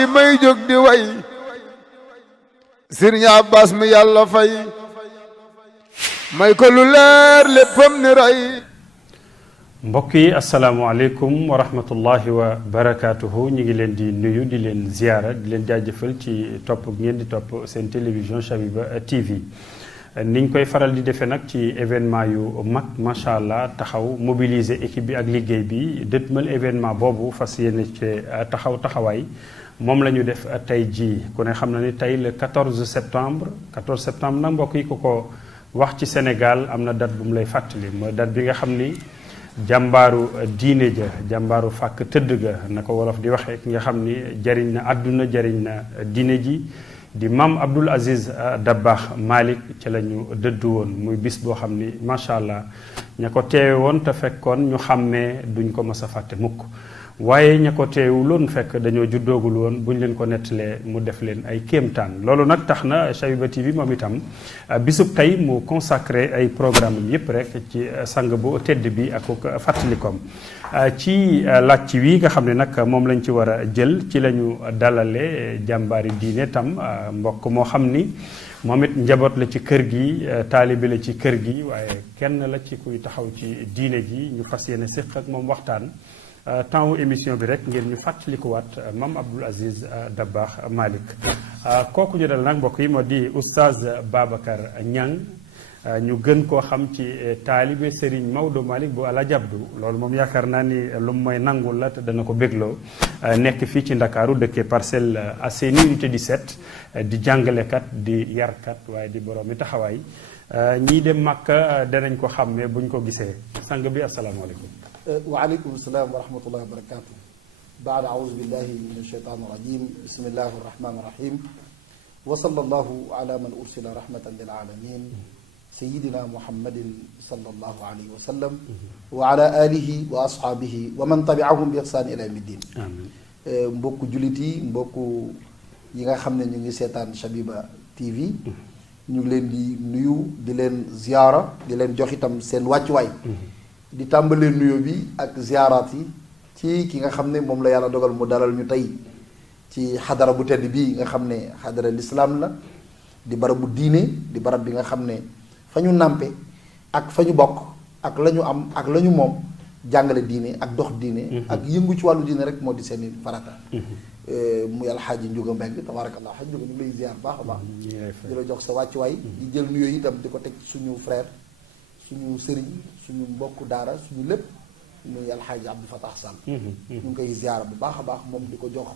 yi may jóg di way Sëriñ Abbas mi yàlla fay may ko lu leer léppam ni ray. mbokk yi asalaamaaleykum wa rahmatullahi wa barakaatuhu ñu ngi leen di nuyu di leen ziyaara di leen jaajëfal ci topp ngeen di topp seen télévision Chabiba TV niñ koy faral di defee nag ci événement yu mag macha allah taxaw mobiliser équipe bi ak liggéey bi dëtmal événement boobu fas yéene ci taxawaay moom la ñu def tey jii ku ne xam na ni tey le 14 septembre nag mbokk yi ku ko wax ci Sénégal am na date bu mu lay fàttali mooy date bi nga xam ni jàmbaaru diine ja jàmbaaru fàkk tëdd ga na ko wolof di waxee ki nga xam ni jariñ na àdduna jariñ na diine ji di maam Abdoul Aziz Dabakh Malick ci la ñu dëdd woon muy bis boo xam ni macha allah ña ko teewe woon te fekkoon ñu xàmmee duñ ko mës a fàtte mukk waaye ña ko teewuloon fekk dañoo juddoogul woon buñ leen ko nettalee mu def leen ay kéemtaan loolu nag tax na Chabiba TV moom itam bisub tey mu consacré ay programme am yépp rek ci sang bu tedd bi ak fàttalikoom ci làcc wi nga xam ne nag moom lañ ci war a jël ci la ñu dalale jàmbaari diine tam mbokk moo xam ni moom it njaboot la ci kër gi taalibe la ci kër gi waaye kenn la ci kuy taxaw ci diine ji ñu fas yéene séq ak moom waxtaan temps wu émission bi rek ngeen ñu fàttalikuwaat maam Abdoul Aziz Dabakh Malick kooku ñu dal nag mbokk yi moo di oustaz Babacar Niang ñu gën koo xam ci taalibe Serigne Maodo Malick bu Alaaji Abdu loolu moom yaakaar naa ni lu mooy nangul la te dana ko bégloo nekk fii ci Ndakaaru dëkkee Parcelles Assainies unité 17 di jàngalekat di yarkat waaye di boroomi taxawaay ñii dem Màkka danañ ko xàmmee buñ ko gisee sang bi asalaamaaleykum. وعليكم السلام ورحمة الله وبركاته. بعد أعوذ بالله من الشيطان الرجيم. بسم الله الرحمن الرحيم. وصلى الله على من أرسل رحمة للعالمين سيدنا محمد صلى الله عليه وسلم وعلى آله وأصحابه ومن تبعهم بإحسان إلى يوم الدين. mbokku jullit yi mbokku yi nga xam ne ñu ngi seetaan Chabiba TV ñu ngi leen di nuyu di leen ziyaara di leen jox itam seen wàccuwaay. di tàmbalee nuyo bi ak ziyaaraat yi ci ki nga xam ne moom la yàlla dogal mu dalal ñu tey ci xadara bu tedd bii nga xam ne xadara lislaam la di barab bu diine di barab bi nga xam ne fa ñu nàmpe ak fa ñu bokk ak la ñu am ak la ñu moom jàngale diine ak dox diine ak yëngu ci wàllu diine rek moo di seeni farata muy alxaaji Njuga Mbeng tabarakallah xaj Njuga ñu ngi lay ziyaar baax a baax di la jox sa wàccuwaay di jël nuyo itam di ko teg suñu frère suñu sëriñ suñu mbokku daara suñu lépp muy alxaaji Abdou Fatah Sall ñu ngi koy ziyaara bu baax a baax moom di ko jox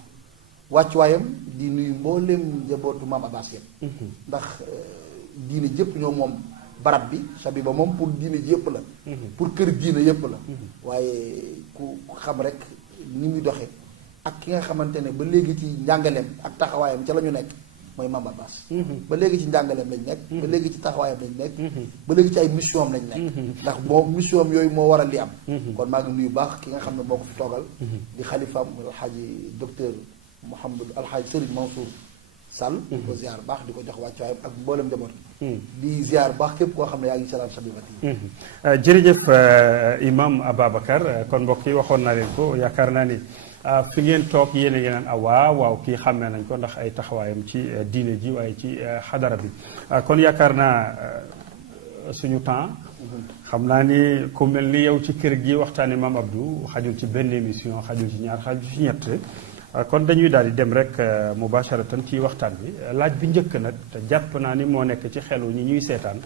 wàccuwaayam di nuyu mbooleem njabootu maam Abbas yëpp ndax diine jëpp ñoo moom barab bi Chabiba moom pour diine ji yëpp la pour kër diine yëpp la waaye ku xam rek ni muy doxe ak ki nga xamante ne ba léegi ci njàngaleem ak taxawaayam ca la ñu nekk mooy Mame Abbas ba léegi ci njàngaleem lañ nekk ba léegi ci taxawaayam lañ nekk ba léegi ci ay mission am lañ nekk ndax moo mission am yooyu moo waral li am kon maa ngi nuyu baax ki nga xam ne moo ko fi toogal di xalifaam alxaaji docteur Mouhamadou alxaaji Serigne Mansour Sall di ko ziar baax di ko jox wàccuwaayam ak mboolem njaboot di ziar baax képp koo xam ne yaa ngi seetaan Chabiba TV jërëjëf imam Ababacar kon mbokk yi waxoon naa leen ko yaakaar naa ni fi ngeen toog yéen a ngi naan waaw kii xàmmee nañ ko ndax ay taxawaayam ci diine ji waaye ci xadara bi kon yaakaar naa suñu temps xam naa ni ku mel ni yow ci kër gi waxtaane Mame Abdou xajul ci benn émission xajul ci ñaar xajul ci ñett kon dañuy daal di dem rek mubasharatan ci waxtaan bi laaj bi njëkk nag te jàpp naa ni moo nekk ci xelu ñi ñuy seetaan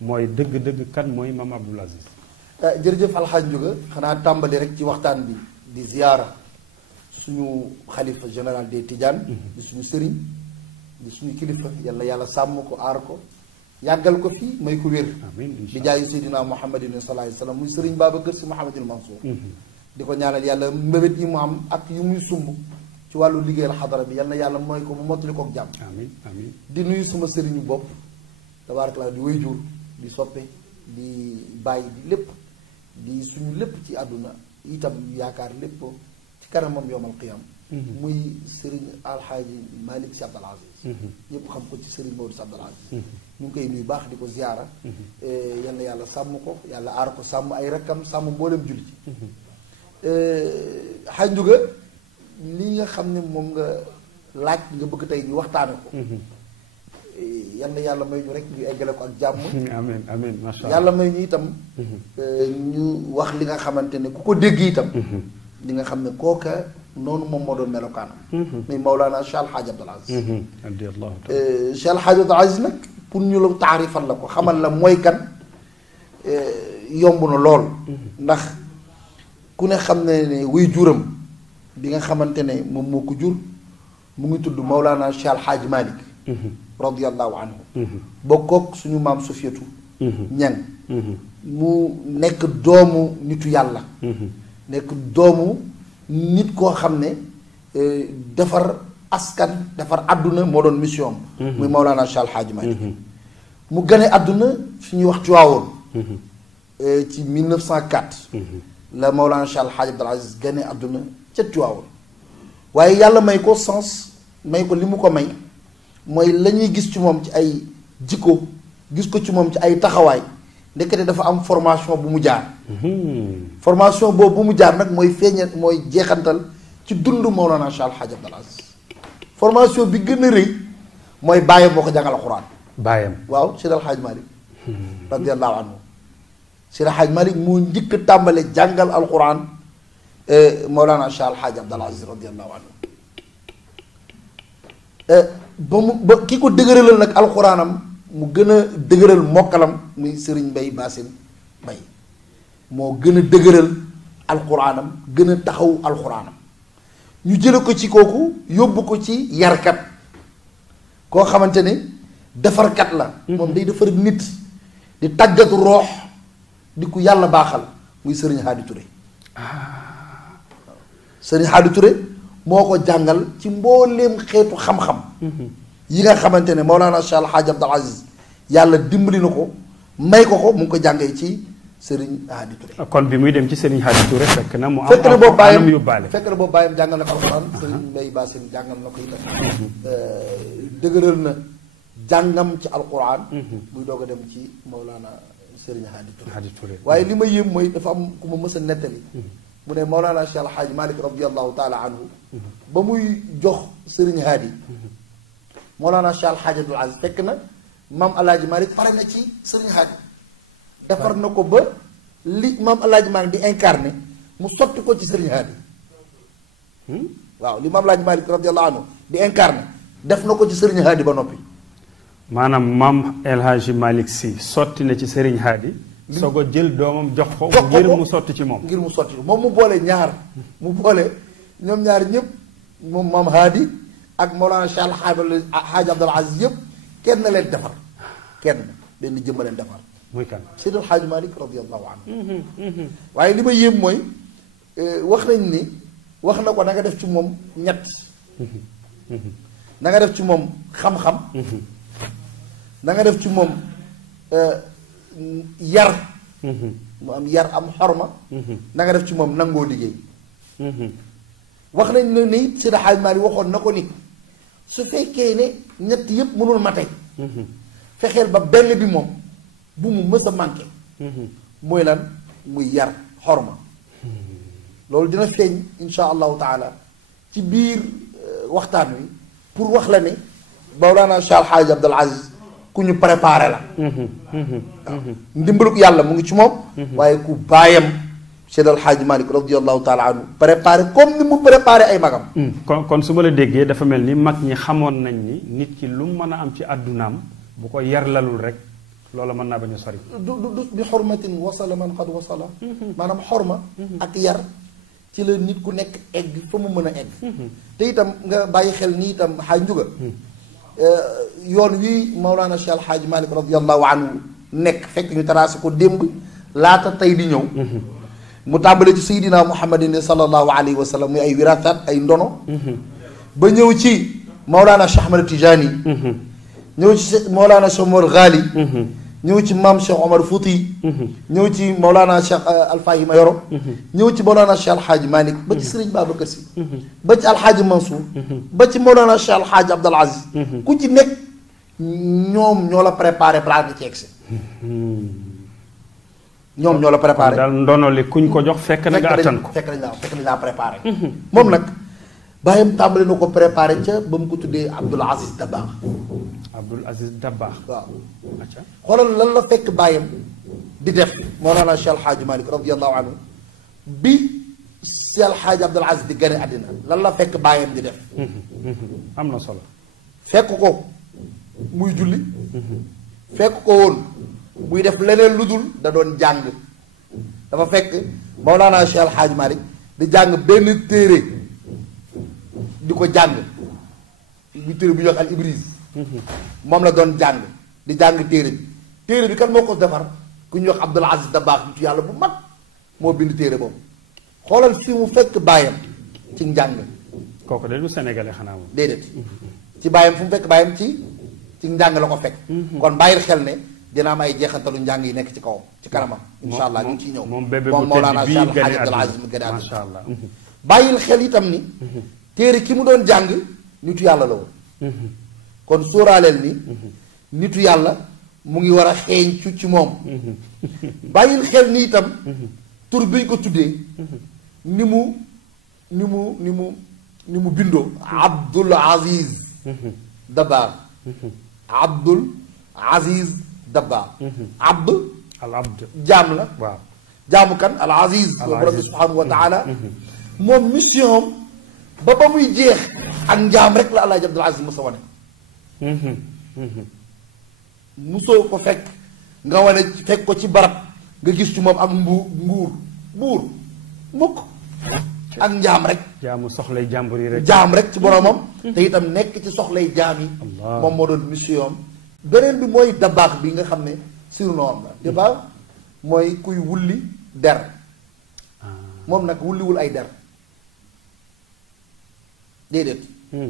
mooy dëgg-dëgg kan mooy Mame Abdoul Aziz. jërëjëf alxaaj Njuga xanaa tàmbali rek ci waxtaan bi di ziyaara suñu xalifa général des Tidiane di suñu sëriñ di suñu kilifa yàlla yàlla sàmm ko aar ko yàggal ko fi may ko wér bi jaayu seydina muhammadin sallallahu alayhi wa sallam muy sëriñ Babacar Sy Mouhamadul Mansour di ko ñaanal yàlla mbébét yi mu am ak yu muy sumb ci wàllu liggéeyal xadara bi yal na yàlla mooy ko mu mottali kook jàmm di nuyu suma sëriñu bopp tabarakallah di way jur di soppe di bàyyi di lépp di suñu lépp ci àdduna itam yaakaar lépp ci kanamam yowmal qiyam muy sëriñ alxaaji Malick Sy Abdoul Aziz ñëpp xam ko ci sëriñ Maodo Sy Abdoul Aziz ñu ngi koy nuyu baax di ko ziyaara yal na yàlla sàmm ko yàlla aar ko sàmm ay rakkam sàmm mboolem julli ci xaj njuga li nga xam ne moom nga laaj nga bëgg tey ñu waxtaane ko yal na yàlla may ñu rek ñu eggale ko ak jàmm. amiin amiin macha allah yàlla may ñu itam ñu wax li nga xamante ne ku ko dégg itam li nga xam ne kooka noonu moom moo doon melokaanam muy Mawlana Cheikh Al Hadj Abdoul Aziz radiyallahu taala Cheikh Al Hadj Abdoul Aziz nag pour ñu la taarifal la ko xamal la mooy kan yomb na lool ndax ku ne xam ne wuy juram bi nga xamante ne moom moo ko jur mu ngi tudd Mawlana Cheikh Al Hadj Malick radiyallahu anhu bokkook suñu maam Sufiyatu ñang mu nekk doomu nitu yàlla nekk doomu nit koo xam ne defar askan defar àdduna moo doon mission am muy Mawlana Cheikh Al Hadj Malick mu gane àdduna fi ñuy wax Tiwaawoon ci 1904 la Mawlana Cheikh Al Hadj Abdoul Aziz gane àdduna ca Tiwaawoon waaye yàlla may ko sens may ko li mu ko may mooy la ñuy gis ci moom ci ay jikko gis ko ci moom ci ay taxawaay ndekete dafa am formation bu mu jaar formation boobu bu mu jaar nag mooy feeñal mooy jeexantal ci dund Mawlana Cheikh Al Hadj Abdoul Aziz formation bi gën a rëy mooy bàyyam moo ko jàngal alxuraan baayam waaw Seydi Al Hadj Malick radiyallahu anhu Seydi Al Hadj Malick moo njëkk a tàmbale jàngal alxuraan Mawlana Cheikh Al Hadj Abdoul Aziz radiyallahu anhu ba mu ba ki ko dëgëralal nag alxuraanam mu gën a dëgëral mokkalam muy Serigne Mbaye Bassine Mbaye moo gën a dëgëral alxuraanam gën a taxaw alxuraanam ñu jële ko ci kooku yóbbu ko ci yarkat koo xamante ne defarkat la moom day defar nit di tàggatu roox di ku yàlla baaxal muy Serigne Hadi Touré Serigne Hadi Touré moo ko jàngal ci mbooleem xeetu xam-xam yi nga xamante ne Mawlana Cheikh Al Hadj Abdoul Aziz yàlla dimbali na ko may ko mu ngi ko jàngee ci Serigne Hadi Touré. kon bi muy dem ci Serigne Hadi Touré fekk na mu am fekk na boobu bàyyam yóbbaale fekk na boobu bàyyam jàngal na ko alxuraan Serigne Mbaye Bassine jàngal na ko itam dëgëral na jàngam ci alxuraan muy doog a dem ci Mawlana Serigne Hadi Touré waaye li ma yéem mooy dafa am ku ma mës a nettali mu ne Mawlana Cheikh Al Hadj Malick radiyallahu taala anhu ba muy jox Serigne Hadi Mawlana Cheikh Al Hadj Abdoul Aziz fekk na maam El Hadj Malick pare na ci Serigne Hadi defar na ko ba li maam El Hadj Malick di incarné mu sotti ko ci Serigne Hadi waaw li maam El Hadj Malick radiyallahu anhu di incarné def na ko ci Serigne Hadi ba noppi. maanaam maam El Hadj Malick si sotti na ci Serigne Hadi. soog a jël doomam jox ko. ngir mu sotti ci moom. ngir mu sotti moom mu boole ñaar mu boole ñoom ñaar ñëpp moom maam Hadi ak Mawlana Cheikh Al Hadj Abdoul Aziz yëpp kenn leen defar kenn benn jëmma leen defar. muy kan Seydi El Hadj Malick radiyallahu anhu waaye li ma yéem mooy wax nañ ni wax na ko na nga def ci moom ñett na nga def ci moom xam-xam na nga def ci moom yar mu am yar am xorma na nga def ci moom nangoo liggéey wax nañ ne ni Seydi El Hadj Malick waxoon na ko ni su fekkee ne ñett yépp mënul mate fexeel ba benn bi moom bu mu mës a manqué mooy lan muy yar xorma loolu dina feeñ insha allahu taala ci biir waxtaan wi pour wax la ne Mawlana Cheikh Al Hadj Abdoul Aziz ku ñu préparé la waaw ndimbalug yàlla mu ngi ci moom waaye ku baayam Seydi El Hadj Malick radiyallahu taala anhu préparé comme ni mu préparé ay magam kon su ma la déggee dafa mel ni mag ñi xamoon nañ ni nit ki lu mu mën a am ci àddunaam bu ko yar lalul rek loola mën naa bañ a sori du bi xormatin wasala man qad wasala maanaam xorma ak yar ci la nit ku nekk egg fa mu mën a egg te itam nga bàyyi xel ni itam xaaj njuga yoon wi Mawlana Cheikh Al Hadj Malick radiyallahu anhu nekk fekk ñu tracé ko démb laata tey di ñëw mu tàmbale ci Seydina Muhammadin sallallahu alayhi wa sallam muy ay wirataat ay ndono ba ñëw ci Mawlana Cheikh Ahmad Tijani ñëw ci Mawlana Cheikh Omar Ghali ñëw ci maam Cheikh Omar Fouti ñëw ci Mawlana Cheikh Alfahima Yoro ñëw ci Mawlana Cheikh Al Hadj Malick ba ci Serigne Babacar Sy ba ci Alxaaji Mansour ba ci Mawlana Cheikh Al Hadj Abdoul Aziz ku ci nekk ñoom ñoo la préparé balaa nga ci egsi ñoom ñoo la préparé daal ndono li kuñ ko jox fekk na nga attan ko fekk nañ laa préparé moom nag bàyyam tàmbali na ko préparé ca ba mu ko tuddee Abdoul Aziz Dabakh. Abdoul Aziz Dabakh. waaw xoolal lan la fekk bàyyam di def Mawlana Cheikh El Hadj Malick radiyallahu anhu bi Cheikh El Hadj Abdoul Aziz di gane àddina lan la fekk bàyyam di def. am na solo. fekk ko muy julli. fekk ko woon muy def leneen lu dul da doon jàng. dafa fekk Mawlana Cheikh El Hadj Malick di jàng benn téere di ko jàng bi téere bu ñuy wax al Ibriz. moom la doon jàng di jàng téere bi kan moo ko defar ku ñuy wax Abdoul Aziz Dabakh nitu yàlla bu mag moo bind téere boobu xoolal fi mu fekk bàyyam ci njàng. kooku de du sénégalais xanaa moom. déedéet ci bàyyam fu mu fekk bàyyam ci njàng la ko fekk. kon bàyyil xel ne dina am ay jeexantalu njàng yi nekk ci kawam ci kanamam. incha allah ñu ngi ciy ñëw moom bébé bu tedd bii gane àdduna macha allah. bàyyil xel itam ni. téere ki mu doon jàng nitu yàlla la woon. kon sóoraaleel ni. nitu yàlla mu ngi war a xeeñ ci moom. bàyyil xel ni itam. tur bi ñu ko tuddee. ni mu bindoo. Abdoul Aziz Dabakh. Abdoul Aziz Dabakh. abd al abd jaam la. waaw jaamu kan al Aziz. borom bi subhanahu wa taala. moom mission ba muy jeex ak njaam rek la El Hadj Abdoul Aziz Moussa wane. musoo ko fekk nga wane fekk ko ci barab nga gis ci moom ak buur mukk ak njaam rek. jaamu soxlay jàmbur yi rek. jaam rek ci boromam. te itam nekk ci soxlay jaam yi. moom moo doon mission. beneen bi mooy Dabakh bi nga xam ne surnom la. Dabakh mooy kuy wulli der. moom nag wulliwul ay der. déedéet.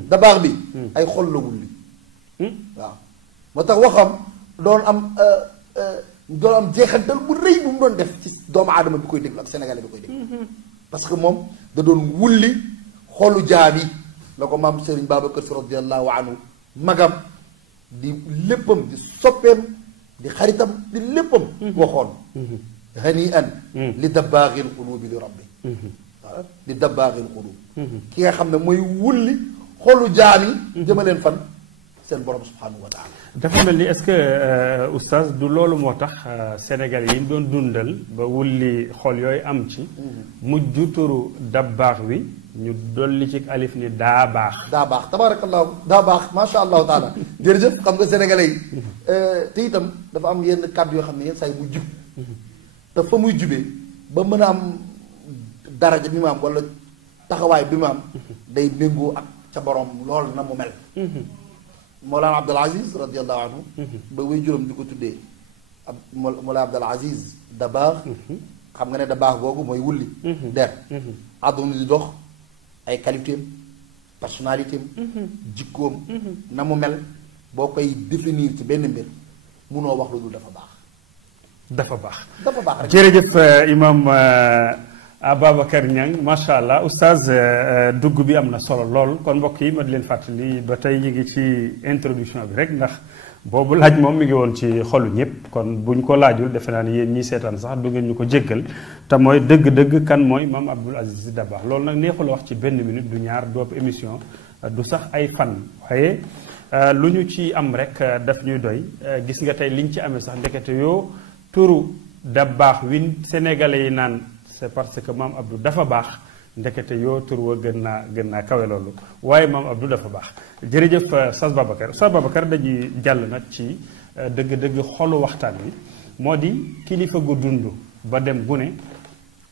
Dabakh bi. ay xol la wulli. waaw moo tax waxam doon am jeexantal bu rëy bu mu doon def ci doomu aadama bi koy déglu ak sénégalais bi koy déglu. parce que moom da doon wulli xolu jaam yi la ko maam Serigne Babacar Sy radiyallahu anhu magam di léppam di soppeem di xaritam di léppam. waxoon. hani an li dabbaaxil qulubi li rabbi. waaw li dabbaaxil qulub. ki nga xam ne mooy wulli xolu jaam yi. jëmaleen fan seen borom subhanahu wa taala. dafa mel ni est-ce que oustaz du loolu moo tax Sénégal yi ñu doon dundal ba wulli xol yooyu am ci. mujj turu Dabakh wi ñu dolli ci alif ni daa baax. daa baax tabaarakallaahu daa baax macha allahu taala. jërëjëf xam nga sénégalais yi. te itam dafa am yenn kàddu yoo xam ne yenn saa yi mu jub. te fa muy jubee ba mën a am daraja bi mu am wala taxawaay bi mu am. day méngoo ak ca borom lool na mu mel. Mawlana Abdoul Aziz radiyallahu anhu. ba way juróom di ko tuddee Mawlana Abdoul Aziz Dabakh. xam nga ne Dabakh googu mooy wulli. der àdduna di dox ay qualité am personnalité am. jikkoom na mu mel boo koy définir ci benn mbir munoo wax lu dul dafa baax. dafa baax dafa baax rek. jërëjëf imam Ababacar Niang macha allah oustaz dugg bi am na solo lool kon mbokk yi ma di leen fàttali ba tey ñu ngi ci introduction bi rek ndax boobu laaj moom mi ngi woon ci xolu ñëpp kon buñ ko laajul defe naa ni yéen ñi seetaan sax du ngeen ñu ko jéggal te mooy dëgg-dëgg kan mooy maam Abdoul Aziz Dabakh loolu nag neexul wax ci benn minute du ñaar du ëpp émission du sax ay fan waaye lu ñu ci am rek daf ñuy doy gis nga tey liñ ci amee sax ndekete yoo turu Dabakh wi sénégalais yi naan c'est parce que maam Abdou dafa baax ndekete yoo tur wa gën naa kawe loolu waaye maam Abdou dafa baax jërëjëf Oustaz Babacar dañuy jàll nag ci dëgg-dëgg xolu waxtaan wi moo di kilifa gu dund ba dem gu ne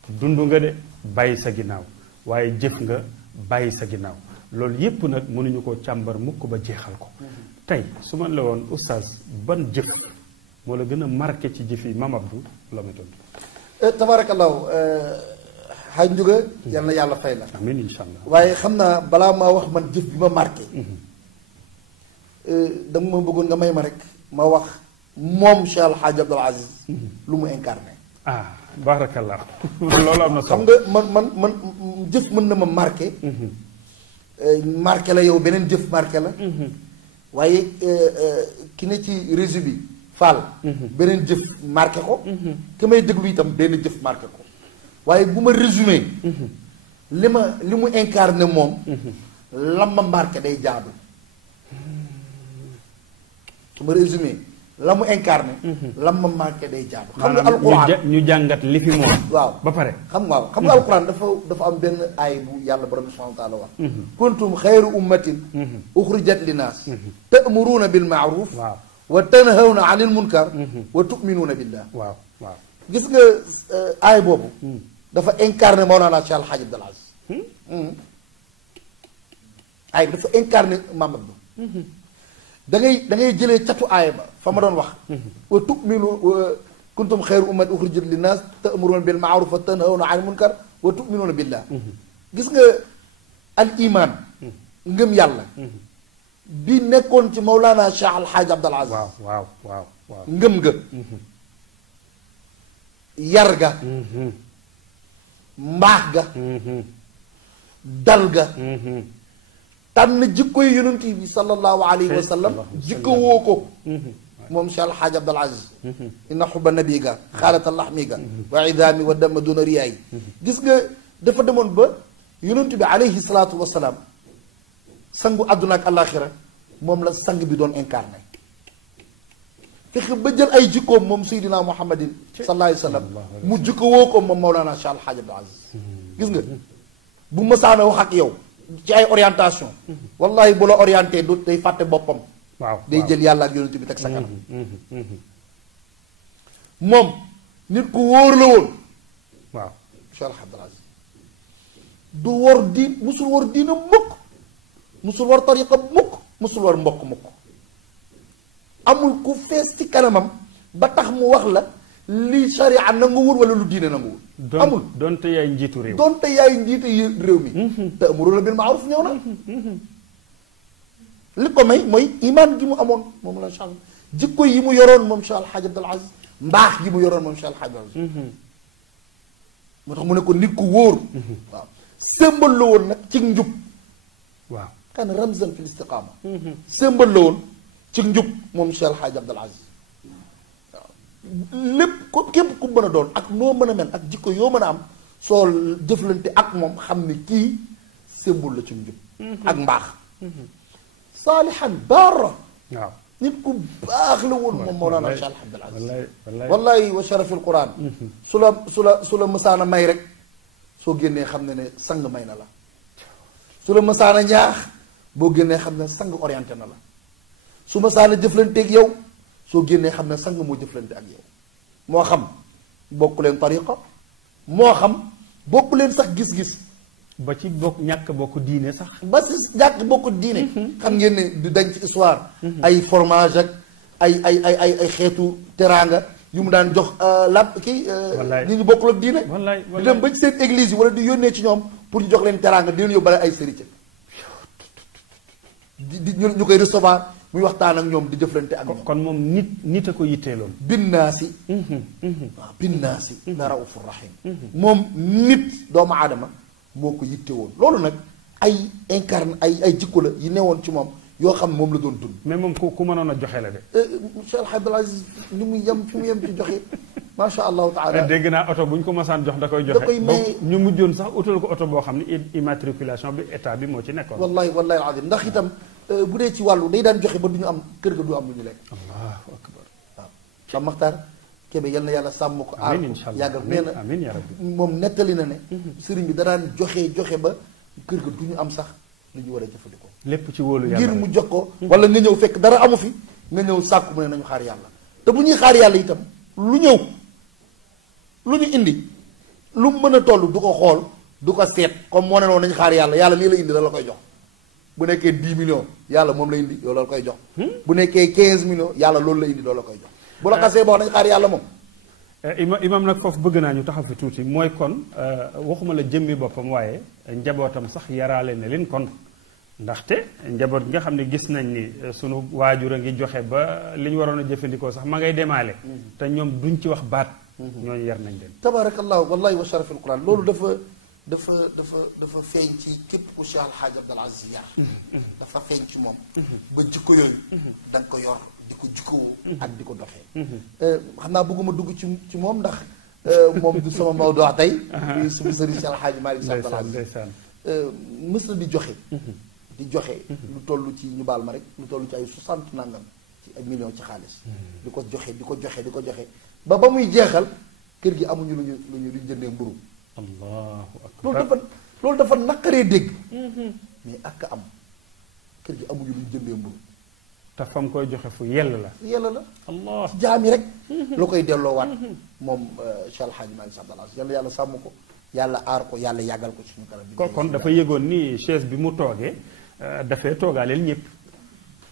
dund nga de bàyyi sa ginnaaw waaye jëf nga bàyyi sa ginnaaw loolu yépp nag mënuñu ko càmbar mukk ba jeexal ko tey su ma la woon Oustaz ban jëf moo la gën a marqué ci jëf yi maam Abdou la may tontu. tabaarakallaahu xaaj njuga yal na yàlla fay la. amiin incha allah. waaye xam naa balaa maa wax man jëf bi ma marqué. dama ma bëggoon nga may ma rek ma wax moom Cheikh El Hadj Abdoul Aziz lu mu incarné. baarakallah loolu am na solo. xam nga man jëf mën na ma marqué. marqué la yow beneen jëf marqué la. waaye ki ne ci réseau bi Fall. beneen jëf marqué ko. ki may déglu itam benn jëf marqué ko. waaye bu ma résumé. li mu incarné moom. lam ma marqué day jaadu su ma résumé la mu incarné lam ma marqué day jaadu xam nga alquran ñu jàngat li fi moom waaw ba pare xam nga alquran dafa am benn aay bu yàlla borom subhanahu wa taala wax kuntum xayru ummatin uxrijat linnaas ta'muruuna bil ma'ruf wa tanhawna anil munkar wa tu'minuuna billah waaw waaw gis nga aay boobu dafa incarné Mawlana Cheikh Al Hadj Abdal Aziz aay bi dafa incarné Mamadou da ngay jëlee catu aaya ba fa ma doon wax wa tu'minu kuntum xayru ummatin uxrijat linnaas ta'muruuna bil ma'ruf wa tanhawna anil munkar wa tu'minuuna billah gis nga al iman ngëm yàlla bi nekkoon ci Mawlana Cheikh Al Hadj Abdal Aziz waaw ngëm ga yar ga mbaax ga dal ga tànn jikko yi yonent bi sallallahu alayhi wa sallam jikko woo ko moom Cheikh Al Hadj Abdal Aziz inna xubba nabi ga xaalata laxmi ga wa idaami wa dama duna riyaay gis nga dafa demoon ba yonent bi alayhi salaatu wa salaam sangu àdduna ak àllaaxira moom la sang bi doon incarné fexe ba jël ay jikkoom moom Seydina Muhammadin sallallahu alayhi wa sallam mu jikko woo ko moom Mawlana Cheikh Al Hadj Abdal Aziz gis nga bu masaana wax ak yow ci ay orientation wallahi bu la orienté du day fàtte boppam day jël yàlla ak yonent bi teg sa kanam moom nit ku wóor la woon waaw Cheikh Al Hadj Abdal Aziz du wor diin musul wor diina mukk musul war tariqa mukk musul war mbokk mukk amul ku fees ci kanamam ba tax mu wax la li sharia nanguwul wala lu diine nanguwul amul donte yaay njiitu réew donte yaay njiitu réew mi ta'muruna bil ma'ruf ñëw na li ko may mooy iman gi mu amoon moom la Cheikh jikko yi mu yoroon moom Cheikh Al Hadj Abdal Aziz mbaax gi mu yoroon moom Cheikh Al Hadj Abdal Aziz moo tax mu ne ko nit ku wóor waaw symbole la woon nag ci njub waaw kan ramzan fil istiqaama symbole la woon ci njub moom Cheikh Al Hadj Abdal Aziz waaw lépp ko képp ku mën a doon ak noo mën a mel ak jikko yoo mën a am soo jëflante ak moom xam ne kii symbole la ci njub ak mbaax saalihan baara waaw nit ku baax la woon moom Mawlana Cheikh Al Hadj Abdal Aziz wallahi wa sharafil quran su la mësaana may rek soo génnee xam ne ne sang may na la su la mësaana ñaax boo génnee xam ne sang orienté na la su mësaana jëflanteeg yow soo génnee xam ne sang moo jëflante ak yow moo xam bokku leen tariqa moo xam bokku leen sax gis-gis ba ci bokk ñàkk bokk diine sax ba si ñàkk bokk diine xam ngeen ne du dañ ci histoire ay fromage ak ay xeetu teraanga yu mu daan jox làpp kii ñi ñu bokkul ak diine di dem ba ci seen église yi wala di yónnee ci ñoom pour ñu jox leen teraanga di leen yóbbale ay sëriñ di ñu koy recevoir muy waxtaan ak ñoom di jëflante ak ñoom kon moom nit a ko yitteeloon binnaasi waaw binnaasi la raufur rahim moom nit doomu aadama moo ko yitte woon loolu nag ay incarne ay jikko la yi newoon ci moom yoo xam moom la doon dund mais moom ku mënoon a joxe la de Cheikh Al Hadj Abdal Aziz ni muy yem fi mu yem ci joxe macha allahu taala dégg naa oto bu ñu ko masaan jox da koy joxe da koy may ñu mujjoon sax utal ko oto boo xam ne immatriculation bi état bi moo ci nekkoon wallahi alazim ndax itam bu dee ci wàllu day daan joxe ba du ñu am kër ga du am lu ñu lekk allahu akbar waaw Pape Makhtar Kébé yal na yàlla sàmm ko aar ko yàggal nee na amiin yaa rabbi moom nettali na ne sëriñ bi da daan joxe ba kër ga du ñu am sax lu ñu war a jëfandikoo lépp ci wóolu yàlla ngir mu jox ko wala nga ñëw fekk dara amu fi nga ñëw sàkku mu ne nañu xaar yàlla te bu ñuy xaar yàlla itam lu ñëw lu ñu indi lu mu mën a toll du ko xool du ko seet comme moo ne noonu nañu xaar yàlla yàlla lii la indi da la koy jox bu nekkee 10 millions yàlla moom la indi loolu la koy jox bu nekkee 15 millions yàlla loolu la indi loolu la koy jox bu la xasee boo nañu xaar yàlla moom imam nag foofu bëgg naa ñu taxaw fi tuuti mooy kon waxuma la jëmmi boppam waaye njabootam sax yaraale na leen kon ndaxte njaboot gi nga xam ne gis nañ ni sunu waajur a ngi joxe ba li ñu waroon a jëfandikoo sax ma ngay demaale te ñoom duñ ci wax baat ñooñu yar nañ leen tabarakallahu wallahi wa sharafil quran loolu dafa feeñ ci képp ku Cheikh Al Hadj Abdal Aziz yar dafa feeñ ci moom ba jikko yooyu da nga ko yor di ko jikkoo ak di ko doxee xam naa bëgguma dugg ci moom ndax moom du sama mawdu tey suñu sëriñ Cheikh Al Hadj Malick Sy Abdal Aziz mës na di joxe di joxe lu toll ci ñu baal ma rek lu toll ci ay 60 nangam ci ay millions ci xaalis di ko joxe di ko joxe ba muy jeexal kër gi amuñu luñu jëndee mburu allahu akbar loolu dafa naqaree dégg mais ak am kër gi amuñu luñu jëndee mburu te fam koy joxe fu yell la allah ci jaami rek la koy delloowaat moom Cheikh El Hadji Malick Sy Dabakh yàlla sàmm ko yàlla aar ko yàlla yàggal ko suñu kanam kon dafa yëgoon ni chaise bi mu toogee dafay toogaaleel ñëpp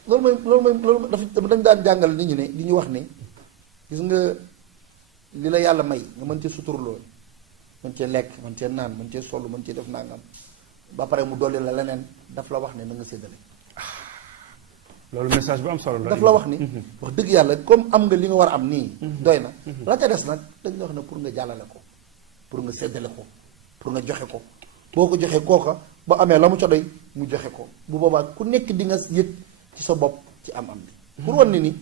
loolu mooy dafa dañ daan jàngal nit ñi ne di ñu wax ne gis nga li la yàlla may nga mën cee suturloo mën cee lekk mën cee naan mën cee sollu mën cee def nangam ba pare mu dolli la leneen daf la wax ne na nga séddale loolu message bu am solo la daf la wax ni wax dëgg yàlla comme am nga li nga war a am nii doy na la ca des nag dañ la wax ne pour nga jàllale ko pour nga séddale ko pour nga joxe ko boo ko joxee kooka ba amee la mu ca doy mu joxe ko bu boobaa ku nekk di nga yëg ci sa bopp ci am bi pour wan ni ni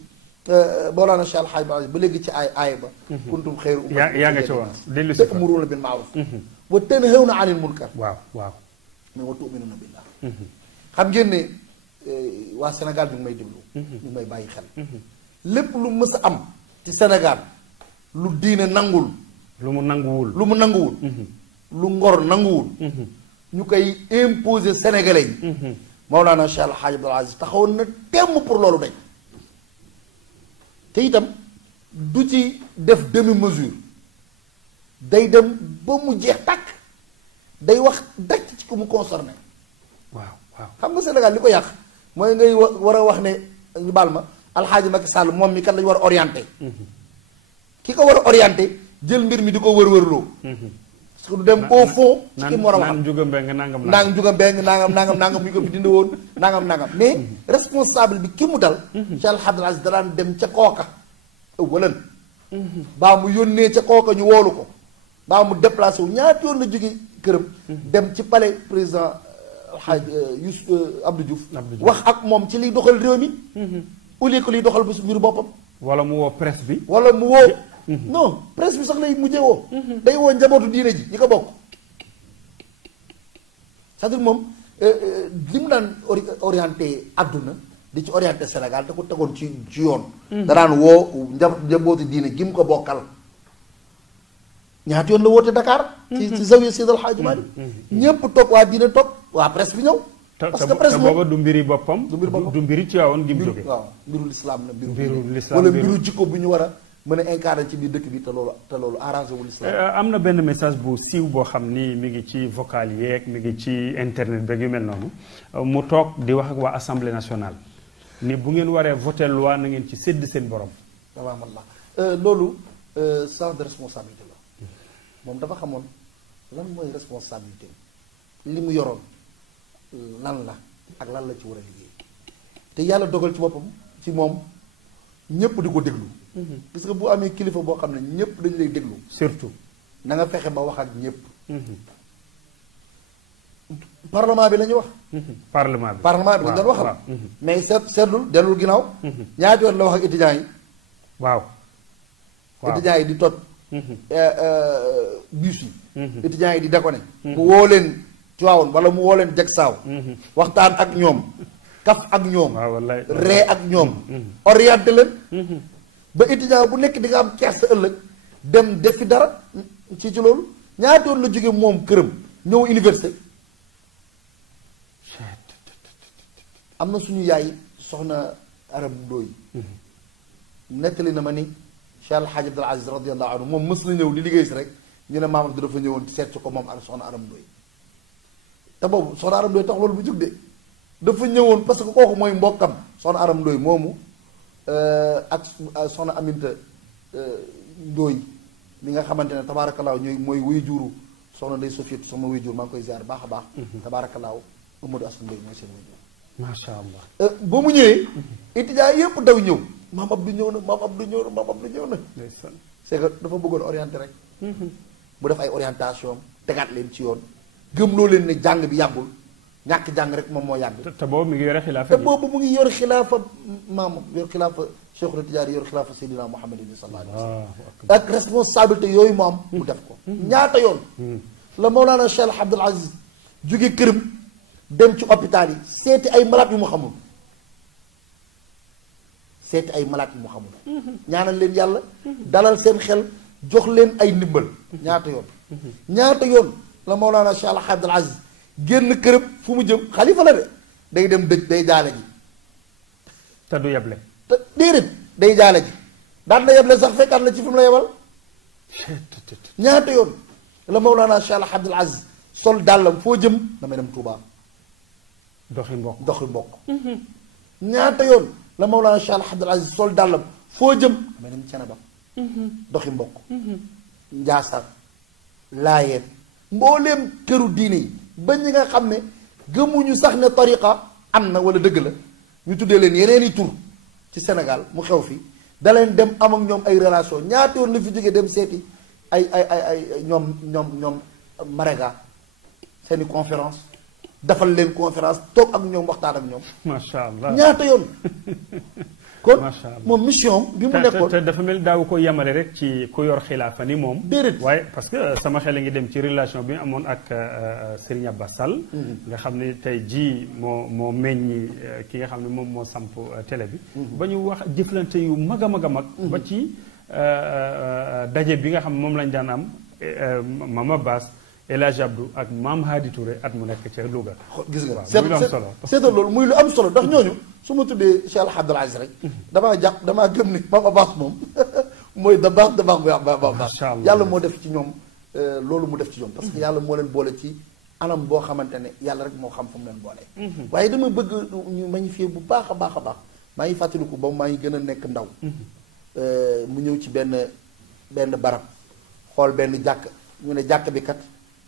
Mawlana Cheikh Al Hadji Malick ba léegi ci aay ba kuntum xayra ummatin yaa nga ci woon dellu si ta'muruna bil ma'ruf wa tanhawna 'anil munkar waaw mais wa tu'minuna billah xam ngeen ne waa Sénégal ñu ngi may déglu ñu ngi may bàyyi xel lépp lu mës a am ci Sénégal lu diine nangul lu mu nanguwul lu ngor nanguwul ñu koy imposer sénégalais yi Mawlana Cheikh Al Hadji Abdoul Aziz taxawoon na temm pour loolu dañ te itam du ci def demi mesure day dem ba mu jeex tàkk day wax daj ci ku mu concerné waaw xam nga Sénégal li ko yàq mooy ngay war a wax ne ñu baal ma Alxaaji Macky Sall moom mi kat lañu war a orienté ki ko war a orienté jël mbir mi di ko wër-wërloo parce que du dem au fond ci ki mu war a wax naan Njuga Mbeng nangam nangam ñu ko fi dindi woon nangam mais responsable bi ki mu dal Cheikh Al Hadji Aziz daan dem ca kooka ëwalan baa mu yónnee ca kooka ñu woolu ko baa mu déplacé wu ñaata yoon la jóge këram dem ci palais président Alxaaji Abdou Diouf wax ak moom ci liy doxal réew mi au lieu que liy doxal bu mbiru boppam wala mu woo presse bi wala mu woo non presse bi sax lay mujjee woo day woo njabootu diine ji ñi ko bokk c'est-à-dire moom li mu daan orienté àdduna di ci orienté Sénégal da ko tegoon ci yoon da daan woo njabootu diine gi mu ko bokkal ñaata yoon la woote Dakar ci zawiya Seydi El Hadji Malick ñépp toog waa diine toog waa presse bi ñëw parce que presse booba du mbiri boppam du mbiri Tiwaawan gi mu jóge waaw mbiru lislaam la wala mbiru jikko bu ñu war a mën a incarné ci biir dëkk bi te loolu arrangé wu lislaam am na benn message bu siiw boo xam ni mi ngi ci vocal yeeg mi ngi ci internet beeg yu mel noonu mu toog di wax ak waa assemblée nationale ni bu ngeen waree voté loi na ngeen ci sédd seen borom alhamdulilah loolu sens de responsabilité la moom dafa xamoon lan mooy responsabilité li mu yoroon lan la ak lan la ci war a liggéey te yàlla dogal ci boppam ci moom ñépp di ko déglu parce que bu amee kilifa boo xam ne ñépp dañu lay déglu surtout na nga fexe ba wax ak ñépp parlement bi la ñuy wax parlement bi lañ doon waxal mais seetlul dellul ginnaaw ñaati yoon la wax ak étudiants yi waaw étudiants yi di toj bus yi étudiants yi di déconné mu woo leen Tiwaawan wala mu woo leen Jaksaaw waxtaan ak ñoom kaf ak ñoom ree ak ñoom orienté leen ba étudiant bu nekk di nga am kersa ëllëg dem defi dara ci loolu ñaata yoon la jóge moom këram ñëw université am na suñu yaay soxna Aram Ndooy nettali na ma ni Cheikh Al Hadji Abdoul Aziz radiyallahu anhu moom mës na ñëw li liggéey si rek ñu ne maamam di dafa ñëwoon seet si ko moom ak soxna Aram Ndooy te boobu soxna Aram Ndooy tax loolu bu jug de dafa ñëwoon parce que kooku mooy mbokkam soxna Aram Ndooy moomu ak soxna Aminta Ndooy mi nga xamante ne tabaarakallaahu ñooy mooy wuy juru soxna Ndey Sofiyatu sama wuy jur maa ngi koy ziar baax a baax tabaarakallaahu Amadou Assane Ndooy mooy seen wuy jur macha allah ba mu ñëwee étudiants yëpp daw ñëw maam Abdou ñëw na maam Abdou ñëw na maam Abdou ñëw na c'est que dafa bëggoon orienté rek bu def ay orientation tegaat leen ci yoon gëmloo leen ne jàng bi yàggul ñàkk jàng rek moom moo yàgg te boobu mi ngi yore xilaafa te boobu mu ngi yor xilaafa maamam yor xilaafa Cheikhul Tijaani yor xilaafa Seydina Muhammad sallallahu alayhi wa sallam ak responsabilité yooyu mu am mu def ko ñaata yoon la Mawlana Cheikh Abdoul Aziz jóge këram dem ci hôpital yi seeti ay malade yu mu xamul seeti ay malade yu mu xamul ñaanal leen yàlla dalal seen xel jox leen ay ndimbal ñaata yoon la Mawlana Cheikh Al Hadj Abdul Aziz génn kërëb fu mu jëm xalifa la de day dem dëj day jaale ji te du yeble te déedéet day jaale ji daan na yeble sax fekkaat la ci fi mu la yebal ñaata yoon la Mawlana Cheikh Al Hadj Abdul Aziz sol dàllam foo jëm damay dem Touba doxi mbokk ñaata yoon la Mawlana Cheikh Al Hadj Abdul Aziz sol dàllam foo jëm damay dem Cenaba doxi mbokk Njaasaan Laayeen mbooleem këru diine yi ba ñi nga xam ne gëmuñu sax ne tariqa am na wala dëgg la ñu tuddee leen yeneen i tur ci Sénégal mu xew fi da leen dem am ak ñoom ay relation ñaata yoon la fi jógee dem seeti ay ñoom Marega seeni conférence defal leen conférence toog ak ñoom waxtaan ak ñoom. macha allah ñaata yoon. kon macha allah moom mission bi mu nekkoon te dafa mel daaw ko yemale rek ci ku yor xilaafa ni moom. déedéet waaye parce que sama xel a ngi dem ci relation bi amoon ak Serigne Abbas Sall. nga xam ne tey jii moo meññi ki nga xam ne moom moo samp télé bi. ba ñu wax jëflante yu mag a mag a mag. ba ci daje bi nga xam ne moom lañ daan am Mame Abbas El Hadj Abdou ak Mame Hadi Touré at mu nekk ca Louga. gis nga muy lu am solo seetal loolu muy lu am solo ndax ñooñu su ma tuddee Cheikh Al Hadj Abdul Aziz rek damaa gëm ni Mame Abbas moom mooy da baax bu baax yàlla moo def ci ñoom loolu mu def ci ñoom parce que yàlla moo leen boole ci anam boo xamante ne yàlla rek moo xam fu mu leen boole. waaye dama bëgg ñu magnifier bu baax a baax a baax maa ngi fàttaliku ba maa ngi gën a nekk ndaw mu ñëw ci benn barab xool benn jàkk ñu ne jàkk bi kat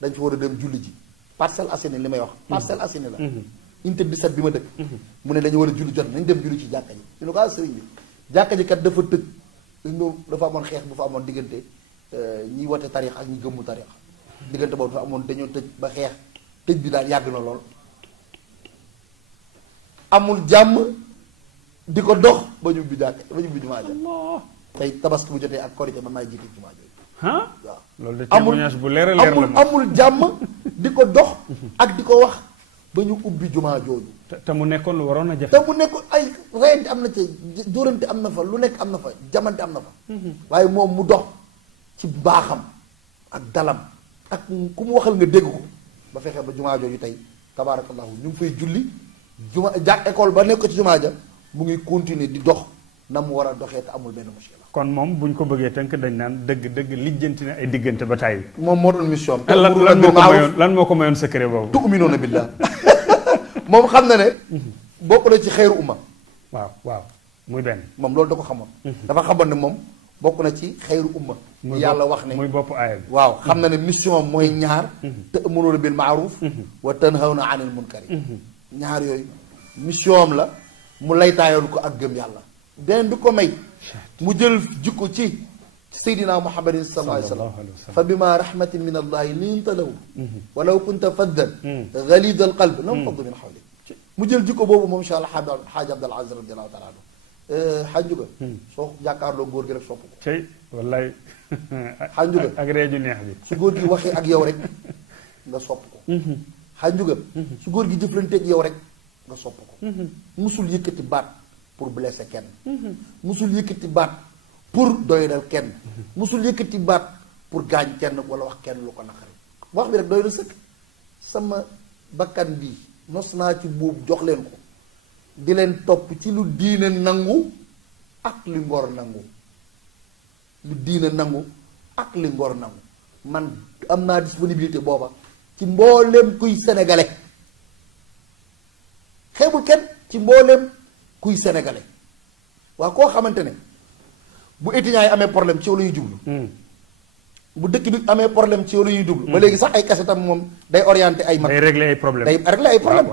dañ fi war a dem julli ji Parcelles Assainies li may wax Parcelles Assainies la unité 17 bi ma dëkk mu ne dañu war a julli jot nañ dem julli ci jàkka ji ñu ne ko sëriñ bi jàkka ji kat dafa tëj dafa amoon xeex bu fa amoon diggante ñiy wote tarix ak ñi gëmmu tarix diggante boobu dafa amoon dañoo tëj ba xeex tëj bi daal yàgg na lool amul jàmm di ko dox ba ñu ubbi jàkka ba ñu ubbi jumaa ja tey tabaski bu jotee ak korité man maay jiite jumaa jooju waaw loolu de amul témoignage bu leer a leer la amul jàmm di ko dox ak di ko wax ba ñu ubbi jumaa jooju te mu nekkoon lu waroon a jafe te mu nekkoon ay reyante am na ca dóorante am na fa lu nekk am na fa jamante am na fa waaye moom mu dox ci baaxam ak dalam ak ku mu waxal nga dégg ko ba fexe ba jumaa jooju tey tabaarakallahu ñu ngi fay julli juma école ba nekk ci jumaa ja mu ngi continuer di dox na mu war a doxee te amul benn muskila kon moom buñ ko bëggee tënk dañ naan dëgg lijjanti na ay diggante ba tàyyi moom moo doon mission lan moo ko mayoon secret boobu tu'minuuna billah moom xam na ne bokk na ci xeeru umma waaw muy benn moom loolu da ko xamoon dafa xamoon ne moom bokk na ci xeeru umma yàlla wax ne muy bopp aaya bi waaw xam na ne mission mooy ñaar ta'muruuna bil ma'ruuf wa tanhawna anil munkari ñaar yooyu mission am la mu laytaayoon ko ak gëm yàlla beneen bi ko may mu jël jikko ci seydina muhammadin sallallahu alayhi wa sallam fa bima rahmatin min allahi linta lahu walaw kunta faddan galida al qalb lam faddu min hawlik mu jël jikko boobu moom incha allah xaaj Abdul Aziz radiallahu taala anhu xaaj njuga soo jàkkaarloo góor gi rek sopp ko tey wallaay xaaj njuga ak reeju neex bi su góor gi waxee ak yow rek nga sopp ko xaaj njuga su góor gi jëflanteeg yow rek nga sopp ko musul yëkkati baat pour blesser kenn musul yëkkati baat pour doydal kenn musul yëkkati baat pour gaañ kenn wala wax kenn lu ko naqari wax bi rek doy na sëkk sama bakkan bi nos naa ci boobu jox leen ko di leen topp ci lu diine nangu ak li ngor nangu lu diine nangu ak li ngor nangu man am naa disponibilité booba ci mbooleem kuy sénégalais xeebul kenn ci mbooleem kuy sénégalais waa koo xamante ne bu étudiants yi amee problème ci yow la ñuy jublu bu dëkk bi amee problème ci yow la ñuy jublu ba léegi sax ay kasetam moom day orienté ay mag day régler ay problème day régler ay problème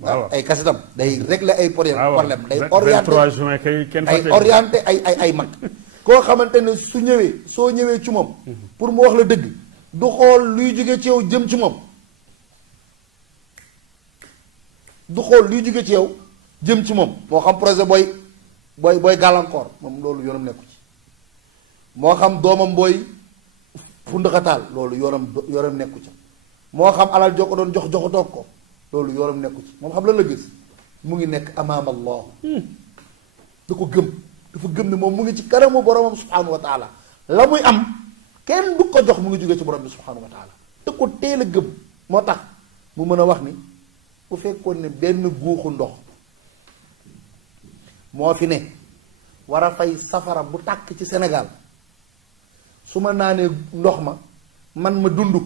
waaw ay kasetam day régler ay problème day orienté 23 juin kay kenn ay orienté ay mag koo xamante ne su ñëwee soo ñëwee ci moom pour mu wax la dëgg du xool luy jóge ci yow jëm ci moom du xool luy jóge ci yow jëm ci moom moo xam projet booy gàllankoor moom loolu yoonam nekku ci moo xam doomam booy fundaxataal loolu yoonam nekku ca moo xam alal joo ko doon joxatoog ko loolu yoonam nekku ci moom xam lan la gis mu ngi nekk amaam allah da ko gëm dafa gëm ne moom mu ngi ci kanamu boromam subhanahu wa taala la muy am kenn du ko jox mu ngi jógee ci borom bi subhanahu wa taala te ko teel a gëm moo tax mu mën a wax ni bu fekkoon ne benn guuxu ndox moo fi ne war a fay safara bu tàkk ci Sénégal su ma naanee ndox ma man ma dund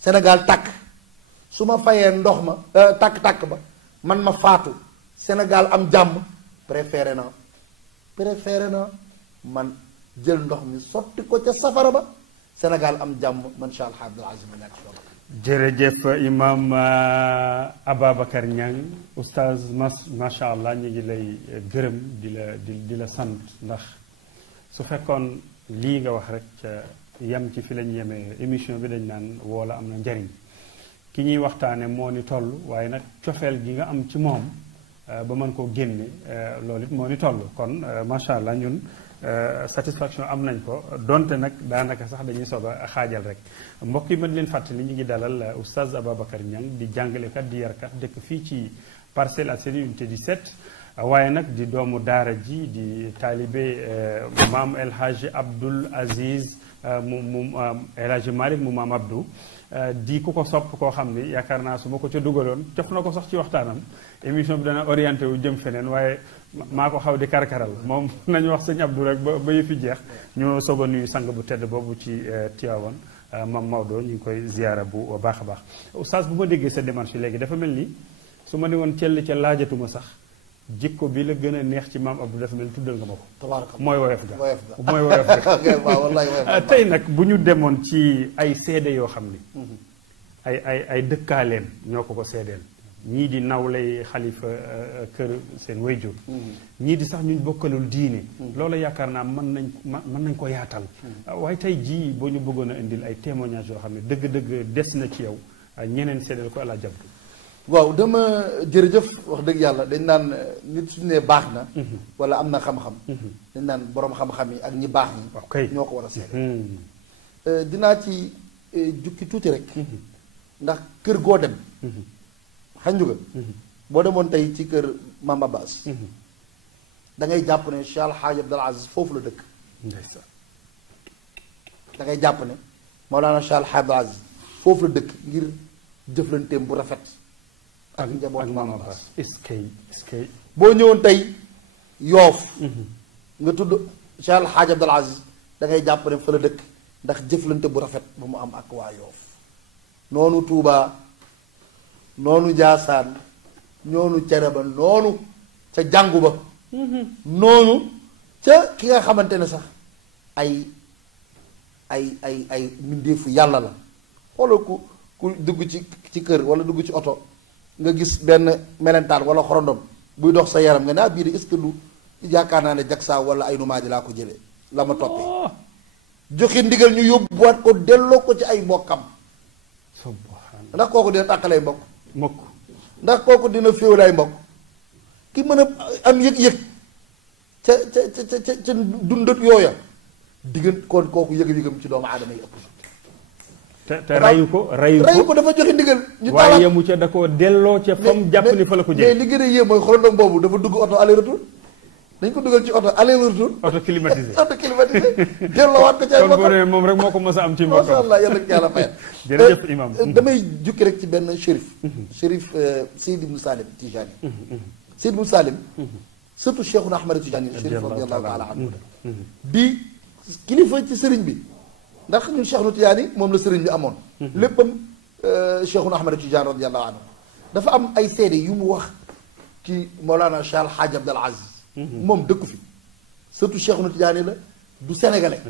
Sénégal tàkk su ma fayee ndox ma tàkk-tàkk ba man ma faatu Sénégal am jàmm préféré naa man jël ndox mi sotti ko ca safara ba Sénégal am jàmm man Cheikh Al Hadj Abdoul Aziz ma ñàkk si loolu. jërëjëf imam Ababacar Niang oustaz macha allah ñu ngi lay gërëm di la sant ndax su fekkoon lii nga wax rek yem ci fi lañ yemee émission bi dañ naan woola am na njariñ ki ñuy waxtaane moo ni toll waaye nag cofeel gi nga am ci moom ba mën koo génne loolu it moo ni toll kon macha allah ñun satisfaction am nañ ko donte nag daanaka sax dañuy soog a xaajal rek mbokk yi ma di leen fàttali ñu ngi dalal oustaz Ababacar Niang di jàngalekat di yarkat dëkk fii ci Parcelles Assainies unité 17 waaye nag di doomu daara ji di taalibe maam El Hadj Abdoul Aziz mu El Hadj Malick mu maam Abdou di ku ko sopp koo xam ni yaakaar naa su ma ko ca dugaloon def na ko sax ci waxtaanam émission bi dana orienté wu jëm feneen waaye maa ko xaw di karkaral moom nañu wax sëñ Abdou rek ba yëfi jeex ñu soog a nuyu sang bu tedd boobu ci Tivaouane mam Maodo ñu ngi koy ziyaara bu baax a baax oustaz bu ma déggee sa démarche yi léegi dafa mel ni su ma ne woon cell ca laajatuma sax jikko bi la gën a neex ci maam Abdou dafa mel ni tuddal nga ma ko. tabaaraka mooy woyof ga mooy woyof ga tey nag bu ñu demoon ci ay seede yoo xam ni ay dëkkaaleem ñoo ko seedeel ñii di nawlay xalifa kër seen wayjur ñii di sax ñu bokkalul diine loolu yaakaar naa mën nañ ko yaatal waaye tey jii boo ñu bëggoon a indil ay témoignages yoo xam ne dëgg-dëgg des na ci yow ñeneen seedeel ko El Hadj Abdou. waaw dama jërëjëf wax dëgg yàlla dañ naan nit suñu nee baax na wala am na xam-xam dañ naan boroom xam-xam yi ak ñi baax ñi ñoo ko war a seede dinaa ci jukki tuuti rek ndax kër goo dem xanjuga boo demoon tey ci kër Mame Abbas da ngay jàpp ne Cheikh Al Hadj Abdoul Aziz foofu la dëkk da ngay jàpp ne Mawlana Cheikh Al Hadj Abdoul Aziz foofu la dëkk ngir jëflanteem bu rafet ak njaboot Mame Abbas est-ce boo ñëwoon tey Yoof nga tudd Cheikh Al Hadj Abdoul Aziz da ngay jàpp ne fa la dëkk ndax jëflante bu rafet ba mu am ak waa Yoof noonu Touba noonu Njaasaan noonu Cereba noonu ca jàngu ba noonu ca ki nga xamante ne sax ay mbindeefu yàlla la xoolal ku dugg ci kër wala dugg ci oto nga gis benn melentaan wala xorondom buy dox sa yaram nga ne bii de est-ce que lu yaakaar naa ne jaksaa wala ay numaa ji laa ko jëlee la ma toppee joxe ndigal ñu yóbbuwaat ko delloo ko ci ay mbokkam ndax kooku dina tàqalay mbokk ndax kooku dina féewal ay mbokk ki mën a am yëg-yëg ca dundat yooya diggante kon kooku yëg-yëgam ci doomu aadama yi ëpp te rayu ko dafa joxe ndigal ñu waaye yemu ca da koo delloo ca fam jàpp ni fa la ko jël mais li gën a yéem mooy xorondom boobu dafa dugg oto aller retour dañ ko dugal ci oto aller retour oto climatisé delloowaat ko ci ay kon boo nee moom rek moo ko mës a am ci mbokk masha Allah yàlla ko yàlla fayal jërëjëf imam damay jukki rek ci benn chérif Seydi Ibn Salim Tijani Seydi Ibn Salim surtout Cheikhuna Ahmad Tijani chérif radiyallahu taala anhu di kilifa ci sëriñ bi ndax ñun Cheikh Tidiane moom la sëriñ bi amoon léppam Cheikhuna Ahmad Tijani radiyallahu anhu dafa am ay seede yu mu wax ci Mawlana Cheikh Al Hadj Abdoul Aziz moom dëkku fi surtout Cheikhuna Tidiane la du sénégalais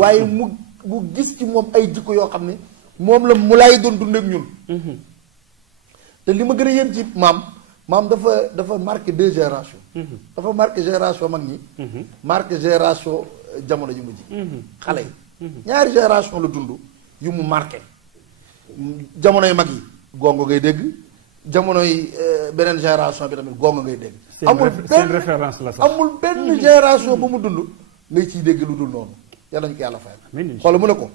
waaye mu gis ci moom ay jikko yoo xam ne moom la mu laay doon dund ak ñun te li ma gën a yéem ci maam dafa marqué 2 générations dafa marqué génération mag ñi marqué génération jamono ju mujj xale yi ñaari génération la dund yu mu marqué jamonoy mag yi gongo ngay dégg jamonoy beneen génération bi tamit gongo ngay dégg seen référence la sax amul benn génération ba mu dund ngay ciy dégg lu dul noonu yàlla ñu ko yàlla fayal xool mu ne ko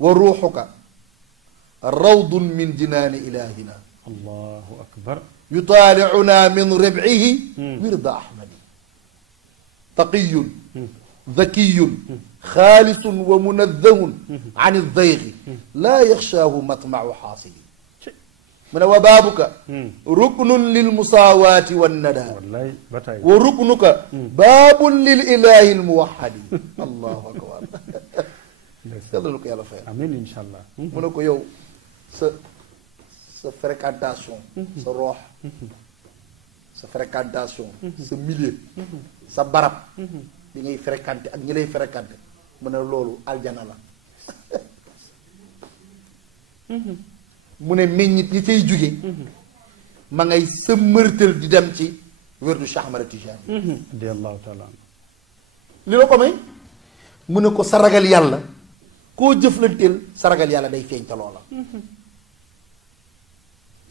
wa ruuxuka rawdun min jinaani ilahina allahu akbar yutaaliuna min ribcihi wirda ahmadi taqiyun zakiyun xaalisun wa munazahun an aldaygi laa yaxshaahu matmacu xaasidi mu ne wa baabuka ruknun lil musaawaati wannada wallaay ba tey wa ruknuka baabun lil ilaahi almuwaxadi allahu akbar yàlla na ko yàlla fayal amiin incha allah mu ne ko yow sa fréquentation sa roox sa fréquentation sa milieu sa barab bi ngay fréquenté ak ñi lay fréquenté mu ne loolu aljana la mu ne meññit yi cay jóge ma ngay sëmmërtal di dem ci wérdu Cheikh Ahmad Tijaani radiyallahu taala li la ko may mu ne ko sa ragal yàlla koo jëflanteel sa ragal yàlla day feeñ ca loola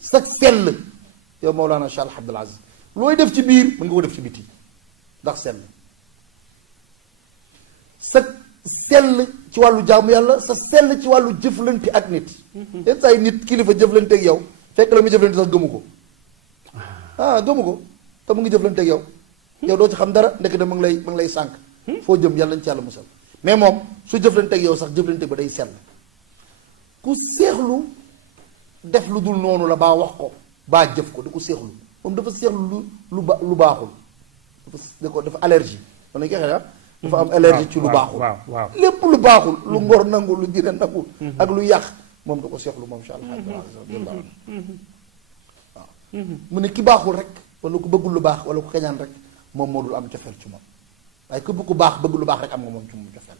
sa sell yow Mawlana Cheikh Abdul Aziz looy def ci biir mën nga ko def ci biti ndax sell sa sell ci wàllu jaamu yàlla sa sell ci wàllu jëflante ak nit yenn saa yi nit kilifa jëflante ak yow fekk la muy jëflante sax gëmu ko gëmu ko te mu ngi jëflante ak yow yow doo ci xam dara ndekk de ma ngi lay sànq foo jëm yàlla nañ ci yàlla musal mais moom su jëflante ak yow sax jëflante ba day sell ku seexlu def lu dul noonu la baa wax ko baa jëf ko di ko seexlu moom dafa seexlu lu baaxul dafa allergie man nañ koy xëy dafa am allergie ci lu baaxul waaw lépp lu baaxul lu ngor nangu lu dina nangu ak lu yàq moom da ko seexlu moom Cheikh Al Hadj waaw mu ne ki baaxul rek wala ku bëggul lu baax wala ku kañaan rek moom moo dul am cofeel ci moom waaye képp ku baax bëgg lu baax rek am nga moom ci moom cofeel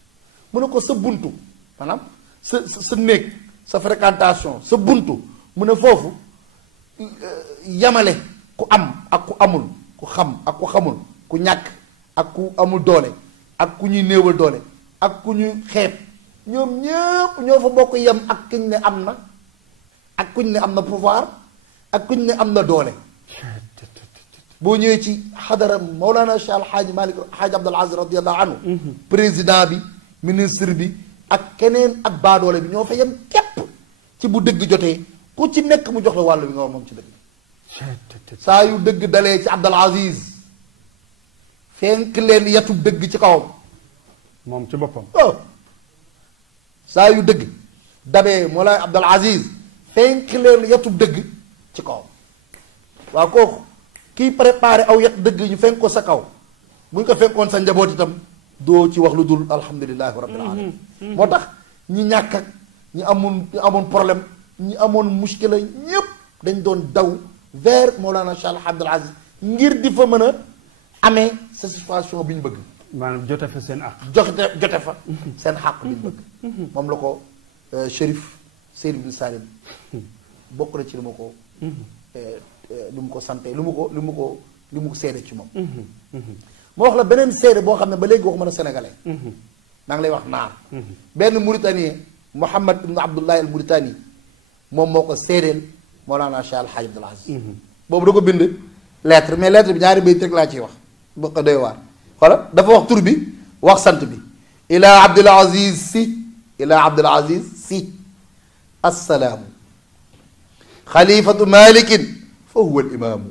mu ne ko sa buntu maanaam sa néeg sa fréquentation sa buntu mu ne foofu yamale ku am ak ku amul ku xam ak ku xamul ku ñàkk ak ku amul doole ak ku ñuy néewal doole ak ku ñu xeeb ñoom ñëpp ñoo fa bokk yem ak kuñ ne am na ak kuñ ne am na pouvoir ak kuñ ne am na doole boo ñëwee ci xadara Mawlana Cheikh Alxaaji Malik Xaaji Abdul Aziz radiallahu anhu président bi ministre bi ak keneen ak baadoole bi ñoo fa yem képp ci bu dëgg jotee ku ci nekk mu jox la wàllu bi nga war moom ci dëgg saa yu dëgg dalee ci Abdul Aziz fenk leen yatub dëgg ci kawam moom ci boppam saa yu dëgg dabee moo lay Abdul Aziz fenk leen yatub dëgg ci kawam waaw kooku kiy préparé aw yat dëgg ñu fenk ko sa kaw buñ ko fenkoon sa njaboot itam doo ci wax lu dul alhamdulilahi rabbil alamin moo tax ñi ñàkk ak ñi amoon problème ñi amoon muskila ñépp dañ doon daw vers Mawlana Cheikh Abdul Aziz ngir di fa mën a amee satisfaction bi ñu bëgg maanaam jote fa seen àq jote fa seen xàq bi ñu bëgg moom la ko Chérif Seydou bin Salim bokk na ci li mu ko sante li mu ko seede ci moom moo wax la beneen seede boo xam ne ba léegi waxuma la sénégalais maa ngi lay wax naar benn mauritanien Mouhamad ibn Abdullahi al Mauritani moom moo ko seedeel Mawlana Cheikh Al Hadj Abdoul Aziz boobu da ko bind lettre mais lettre bi ñaari bayt rek laa ciy wax ba ko doy waar xoola dafa wax tur bi wax sant bi ila Abdoul Aziz si assalaamu xalifatu malikin fa huwa al imaamu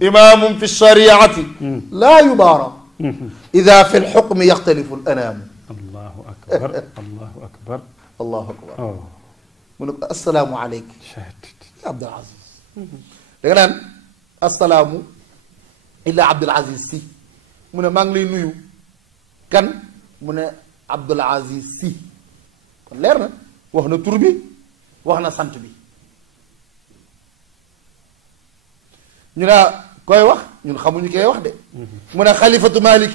imaamun fi shariati laa yubaara ida fi lxukmi yaxtalifu l anaamu allahu akbar allahu akbar allahu akbar mu ne ko assalaamu aleyk Abdul Aziz da nga naan assalaamu ila Abdul Aziz si mu ne maa ngi lay nuyu kan mu ne Abdul Aziz si kon leer na wax na tur bi wax na sant bi ñu ne koy wax ñun xamuñu koy wax de mu ne xalifatu Malik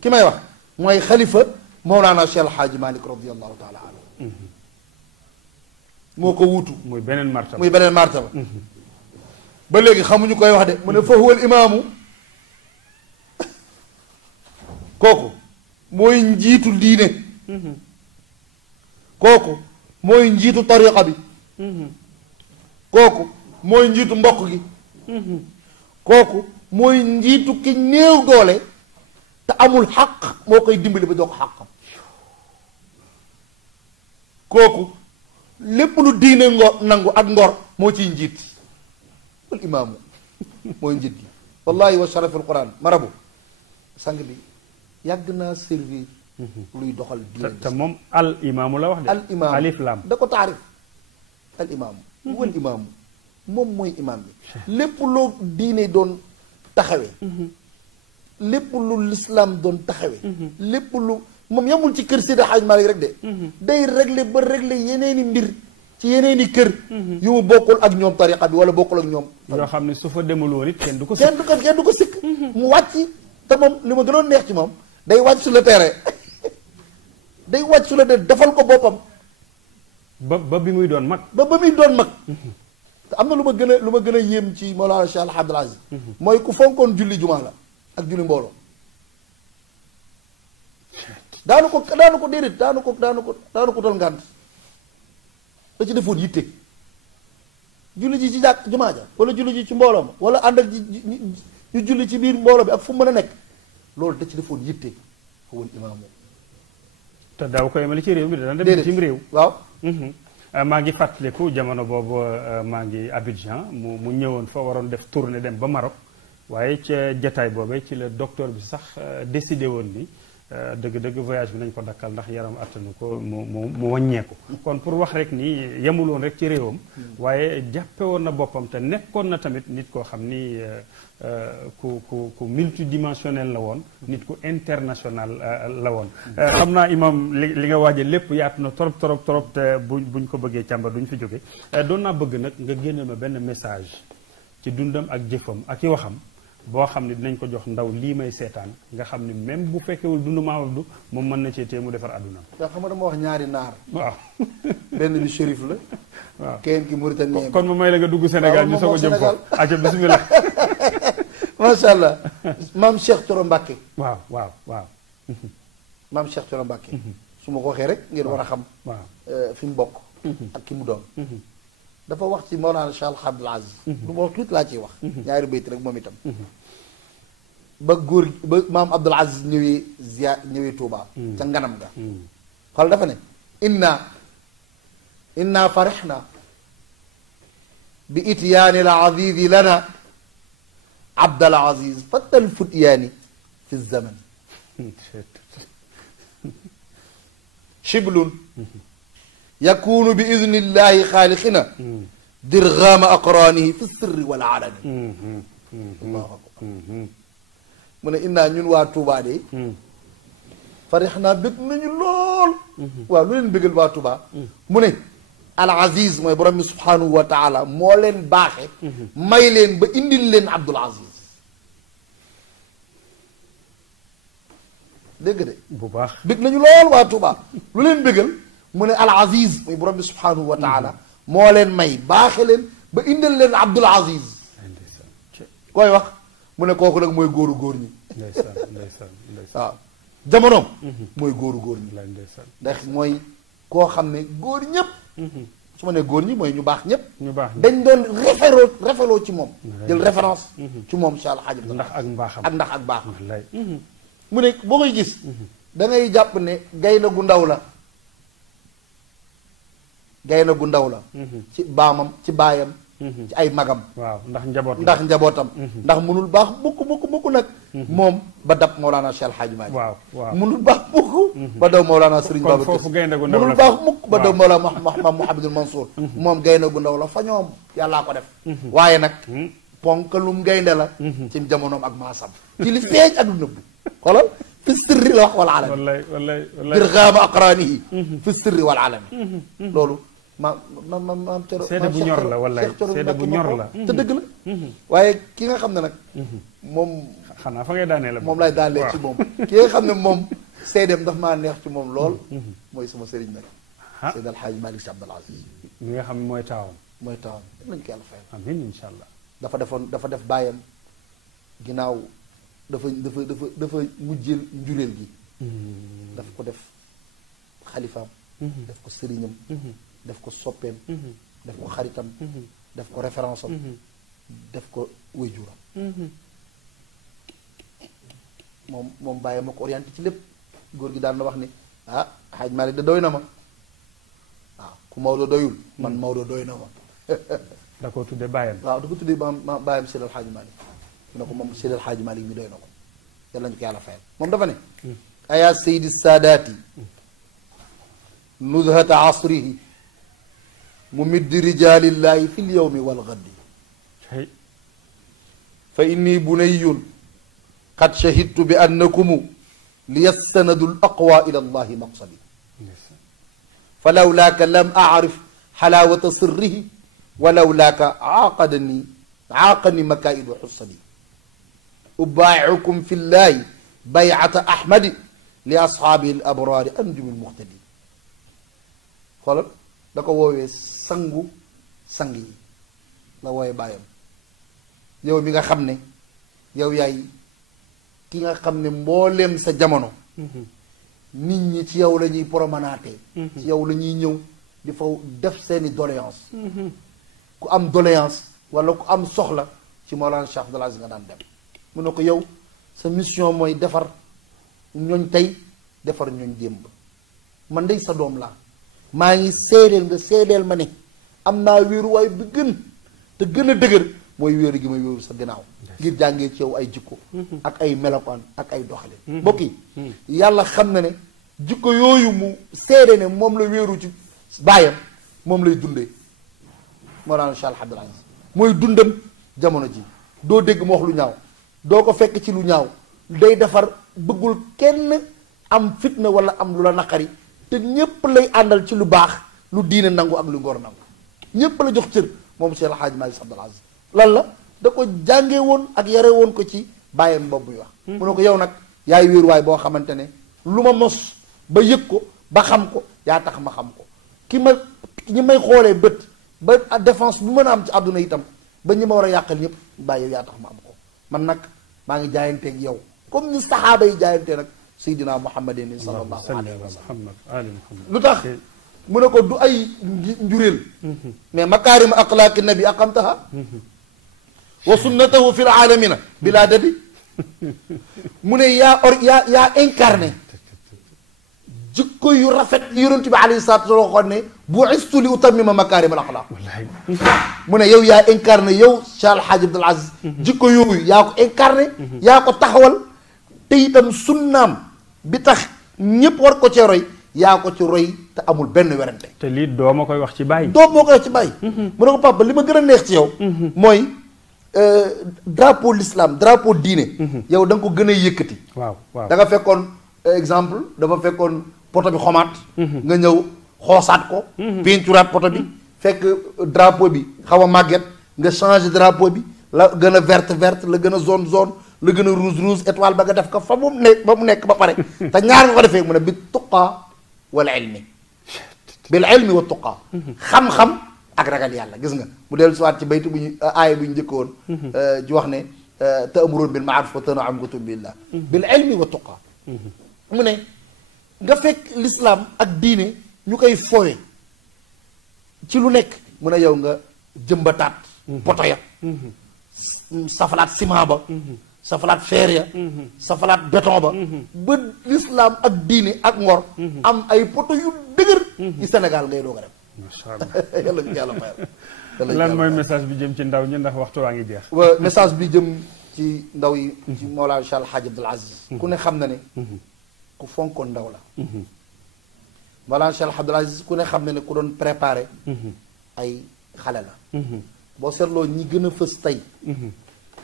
ki may wax mooy xalifa Mawlana Cheikh El Hadj Malik radiyallahu taala anhu moo ko wuutu muy beneen martaba ba léegi xamuñu koy wax de mu ne fa huwa al imaamu kooku mooy njiitu diine kooku mooy njiitu tariqa bi kooku mooy njiitu mbokk gi kooku mooy njiitu ki néew doole te amul xaq moo koy dimbali ba jox ko xaqam kooku lépp lu diine ngor nangu ak ngor moo ciy njiit wal imaamu mooy njiit gi wallahi wa sharafil quran marabu sang bi yàgg naa servir luy doxal diine te moom al imaamu la wax de al imaamu alif lam da ko taarif al imaamu wal imaamu moom mooy imaam bi lépp loo diine doon taxawee lépp lu lislaam doon taxawee lépp lu moom yamul ci kër Seydi Hadj Malick rek de day régler ba régler yeneeni mbir ci yeneeni kër yu mu bokkul ak ñoom tariqa bi wala bokkul ak ñoom yoo xam ne su fa demul woon it kenn du ko kenn du ko sikk mu wàcc te moom li ma gënoon neex ci moom day wàcc sur le terrain day wàcc sur le terrain defal ko boppam ba bi muy doon mag ba muy doon mag te am na lu ma gën a yéem ci Mawlana Cheikh Al Abdoul Aziz mooy ku fonkoon julli jumaa la ak julli mbooloo daanu ko déedéet daanu ko tal ngànt da ci defoon yitte julli ji ci jàkk jumaa ja wala julli ji ci mbooloo ma wala ànd ak ñu julli ci biir mbooloo bi ak fu mën a nekk loolu da ci defoon yitte fa woon imaamu te daaw ko yemale ci réew mi dana dem ci réew waaw maa ngi fàttaliku jamono boobu maa ngi Abidjan mu ñëwoon fa waroon def tournée dem ba Maroc waaye ca jataay boobee ci la docteur bi sax décidé woon ni dëgg-dëgg voyage bi nañ ko dakkal ndax yaram attanu ko mu wàññeeku kon pour wax rek ni yemul woon rek ci réewam waaye jàppe woon na boppam te nekkoon na tamit nit koo xam ni ku multidimensionnel la woon nit ku international la woon xam naa imam li nga waaje lépp yaatu na trop te buñ ko bëggee càmbar duñ fi jóge doon naa bëgg nag nga génne ma benn message ci dundam ak jëfam ak i waxam boo xam ne dinañ ko jox ndaw lii may seetaan nga xam ne même bu fekkewul dund Maam Abdou moom mën na cee tee mu defar àdduna nga xam nga dama wax ñaari naar waaw benn bi shérif la waaw kenn ki Mauritanie kon mu may la nga dugg Sénégal ñu soog a jëm foofu aca bismillah macha allah maam Cheikh Thioro Mbacké waaw maam Cheikh Thioro Mbacké su ma ko waxee rek ngeen war a xam fi mu bokk ak ki mu doon dafa wax ci Mawlana Cheikh Al Abdoul Aziz lu ma wax tuuti laa ciy wax ñaari bayt rek moom itam ba góor ba maam Abdoul Aziz ñëwee Touba ca nganam ga xool dafa ne inna farihna bi ityaani al azizi lana Abdul Aziz fatal futyaani fi zaman shiblun yakunu bi idnillahi xaaliqina dirgaama aqraanihi fi sirri wal alani allahu akbar mu ne innaa ñun waa Touba de farix naa bëgg nañu lool waaw lu leen bëggal waa Touba mu ne al aziz mooy borom bi subhanahu wa taala moo leen baaxe may leen ba indil leen Abdul Aziz dégg de bu baax bëgg nañu lool waa Touba lu leen bëggal mu ne al aziz mooy borom bi subhanahu wa taala moo leen may baaxe leen ba indil leen Abdul Aziz koy wax mu ne kooku nag mooy góoru góor ñi waaw jamonoom mooy góor ñi ndax mooy koo xam ne góor ñëpp su ma ne góor ñi mooy ñu baax ñëpp dañ doon référoo ci moom jël référence ci moom Cheikh Al Hadj ndax ak mbaaxam ak ndax ak baaxam mu ne boo koy gis da ngay jàpp ne gaynde gu ndaw la gaynde gu ndaw la ci baayam ci ay magam waaw ndax njabootam ndax munul baax mukk nag moom ba dab Mawlana Cheikh Al Hadj Malick waaw munul baax mukk ba daw Mawlana Serigne Babacar munul baax mukk ba daw Mawlana Mouhamadul Mansour moom gaynde gu ndaw la fa ñoom yàllaa ko def waaye nag ponkalum gaynde la ci jamonoom ak maasam ci li feeñ ak lu nëbbu xoolal fi sirri la wax wal alami wallaay bir gaaba aqraanihi fi sirri wal alami loolu maam Thioro seede bu ñor la wallaay seede bu ñor la te dëgg la waaye ki nga xam ne nag moom xanaa fa ngay daanee la moom lay daanee ci moom ki nga xam ne moom seedeem daf maa neex ci moom lool mooy sama sëriñ nag Seydi El Hadji Malick Sy Abdoul Aziz mi nga xam ne mooy taawam nañ ko yàlla fayal amiin insha allah dafa def bàyyam ginnaaw dafa mujjeel njureel gi daf ko def xalifaam def ko sëriñam def ko soppeem def ko xaritam def ko référence am def ko wéjuram moom bàyyi ma ko orienté ci lépp góor gi daan na wax ni Hadj Malick da doy na ma waaw ku Maodo doyul man Maodo doy na ma da koo tudde bàyyam. waaw da ko tuddee ma bàyyam Seydi El Hadji Malick mu ne ko moom Seydi El Hadji Malick mi doy na ko yàlla nañu ko yàlla fayal moom dafa ne ayaa Seydi Saadaati nuzhata asrihi mumiddi rijaalillahi fi lyawmi walgaddi fa inni bunayun qad shahidtu bi annakumu liyassanadu l aqwa ila allahi maqsadi falawlaaka lam aarif xalaawata sirrihi walawlaaka aaqani makaidu xussadi ubaayicukum fi llahi baycata ahmadi li ashaabihi l abraari anjumi l muxtadi xoolal da ko woowee sangu sang yi la wooye bàyyam yow mi nga xam ne yow yaay ki nga xam ne mbooleem sa jamono nit ñi ci yow la ñuy promenaatee ci yow la ñuy ñëw di fa def seeni doléance ku am doléance wala ku am soxla ci Mawlana Cheikh Abdoul Aziz nga daan dem mu ne ko yow sa mission mooy defar ñooñ tey defar ñooñ démb man dey sa doom laa maa ngi seedeel nga seedeel ma ne am naa wéeruwaay bi gën te gën a dëgër mooy wéeru gi may wéeru sa gannaaw ngir jàngee ci yow ay jikko ak ay melokaan ak ay doxalin mbokk yi yàlla xam na ne jikko yooyu mu seede ne moom la wéeru ci baayam moom lay dundee Mawlana Cheikh Abdoul Aziz mooy dundam jamono ji doo dégg mu wax lu ñaaw doo ko fekk ci lu ñaaw day defar bëggul kenn am fitna wala am lu la naqari te ñépp lay àndal ci lu baax lu diine nangu ak lu ngor nangu ñépp la jox cër moom Cheikh El Hadji Malick Abdoul Aziz lan la da ko jànge woon ak yare woon ko ci bàyyam boobu muy wax mu ne ko yow nag yaay wéeruwaay boo xamante ne lu ma mos ba yëg ko ba xam ko yaa tax ma xam ko ñi may xoolee bët ba défense bu mën a am ci àdduna itam ba ñi ma war a yàqal ñëpp bàyyi yow yaa tax ma am ko man nag maa ngi jaayanteeg yow comme ni saxaaba yi jaayantee nag Seydina Muhammadin sallallahu alayhi wa sallam lu tax mu ne ko du ay njuréel mais makaarima axlaaqi nabi aqamtaha wa sunnatahu fi l aalamina bila dadi mu ne yaa incarné jikko yu rafet yonent bi alayhi salaatu wa salaam ne bu istu li utammima makaarima al axlaaq mu ne yow yaa incarné yow Cheikh El Hadji Abdoul Aziz jikko yooyu yaa ko incarné yaa ko taxawal te itam sunnaam bi tax ñépp war ko cee roy yaa ko ci roy te amul benn werante te lii doo ma koy wax ci bàyyi doo moo koy wax ci bàyyi mu ne ko papa li ma gën a neex ci yow mooy drapeau l'islam drapeau diine yow da nga ko gën a yëkkati waaw da nga fekkoon exemple dafa fekkoon poto bi xomaat nga ñëw xoosaat ko peinturaat poto bi fekk drapeau bi xaw a màgget nga changé drapeau bi la gën a verte la gën a zone la gën a rouge étoile ba nga def ko fa mu nekk ba pare te ñaar nga ko defee mu ne bi tuqaa wal ilmi bil ilmi wa tuqaa xam-xam ak ragal yàlla gis nga mu dellu siwaat ci baytu bu ñu aaya bu ñu njëkkoon ci wax ne ta'muruuna bil ma'ruuf wa tanhawna an billah bil ilmi wa tuqaa mu ne nga fekk l'islam ak diine ñu koy foowe ci lu nekk mu ne yow nga jëmbataat poto ya safalaat ciment ba safalaat fer ya safalaat béton ba l'islam ak diine ak ngor am ay poto yu dëgër ci Sénégal ngay doog a dem macha allah yàlla ñu yàlla fayal lan mooy message bi jëm ci ndaw ñi ndax waxtu waa ngi jeex message bi jëm ci ndaw yi ci Mawlana Cheikh El Hadji Abdoul Aziz ku ne xam na ne ku fonkoon ndaw la Mawlana Cheikh El Hadji Abdoul Aziz ku ne xam na ne ku doon préparé ay xale la boo seetloo ñi gën a fës tey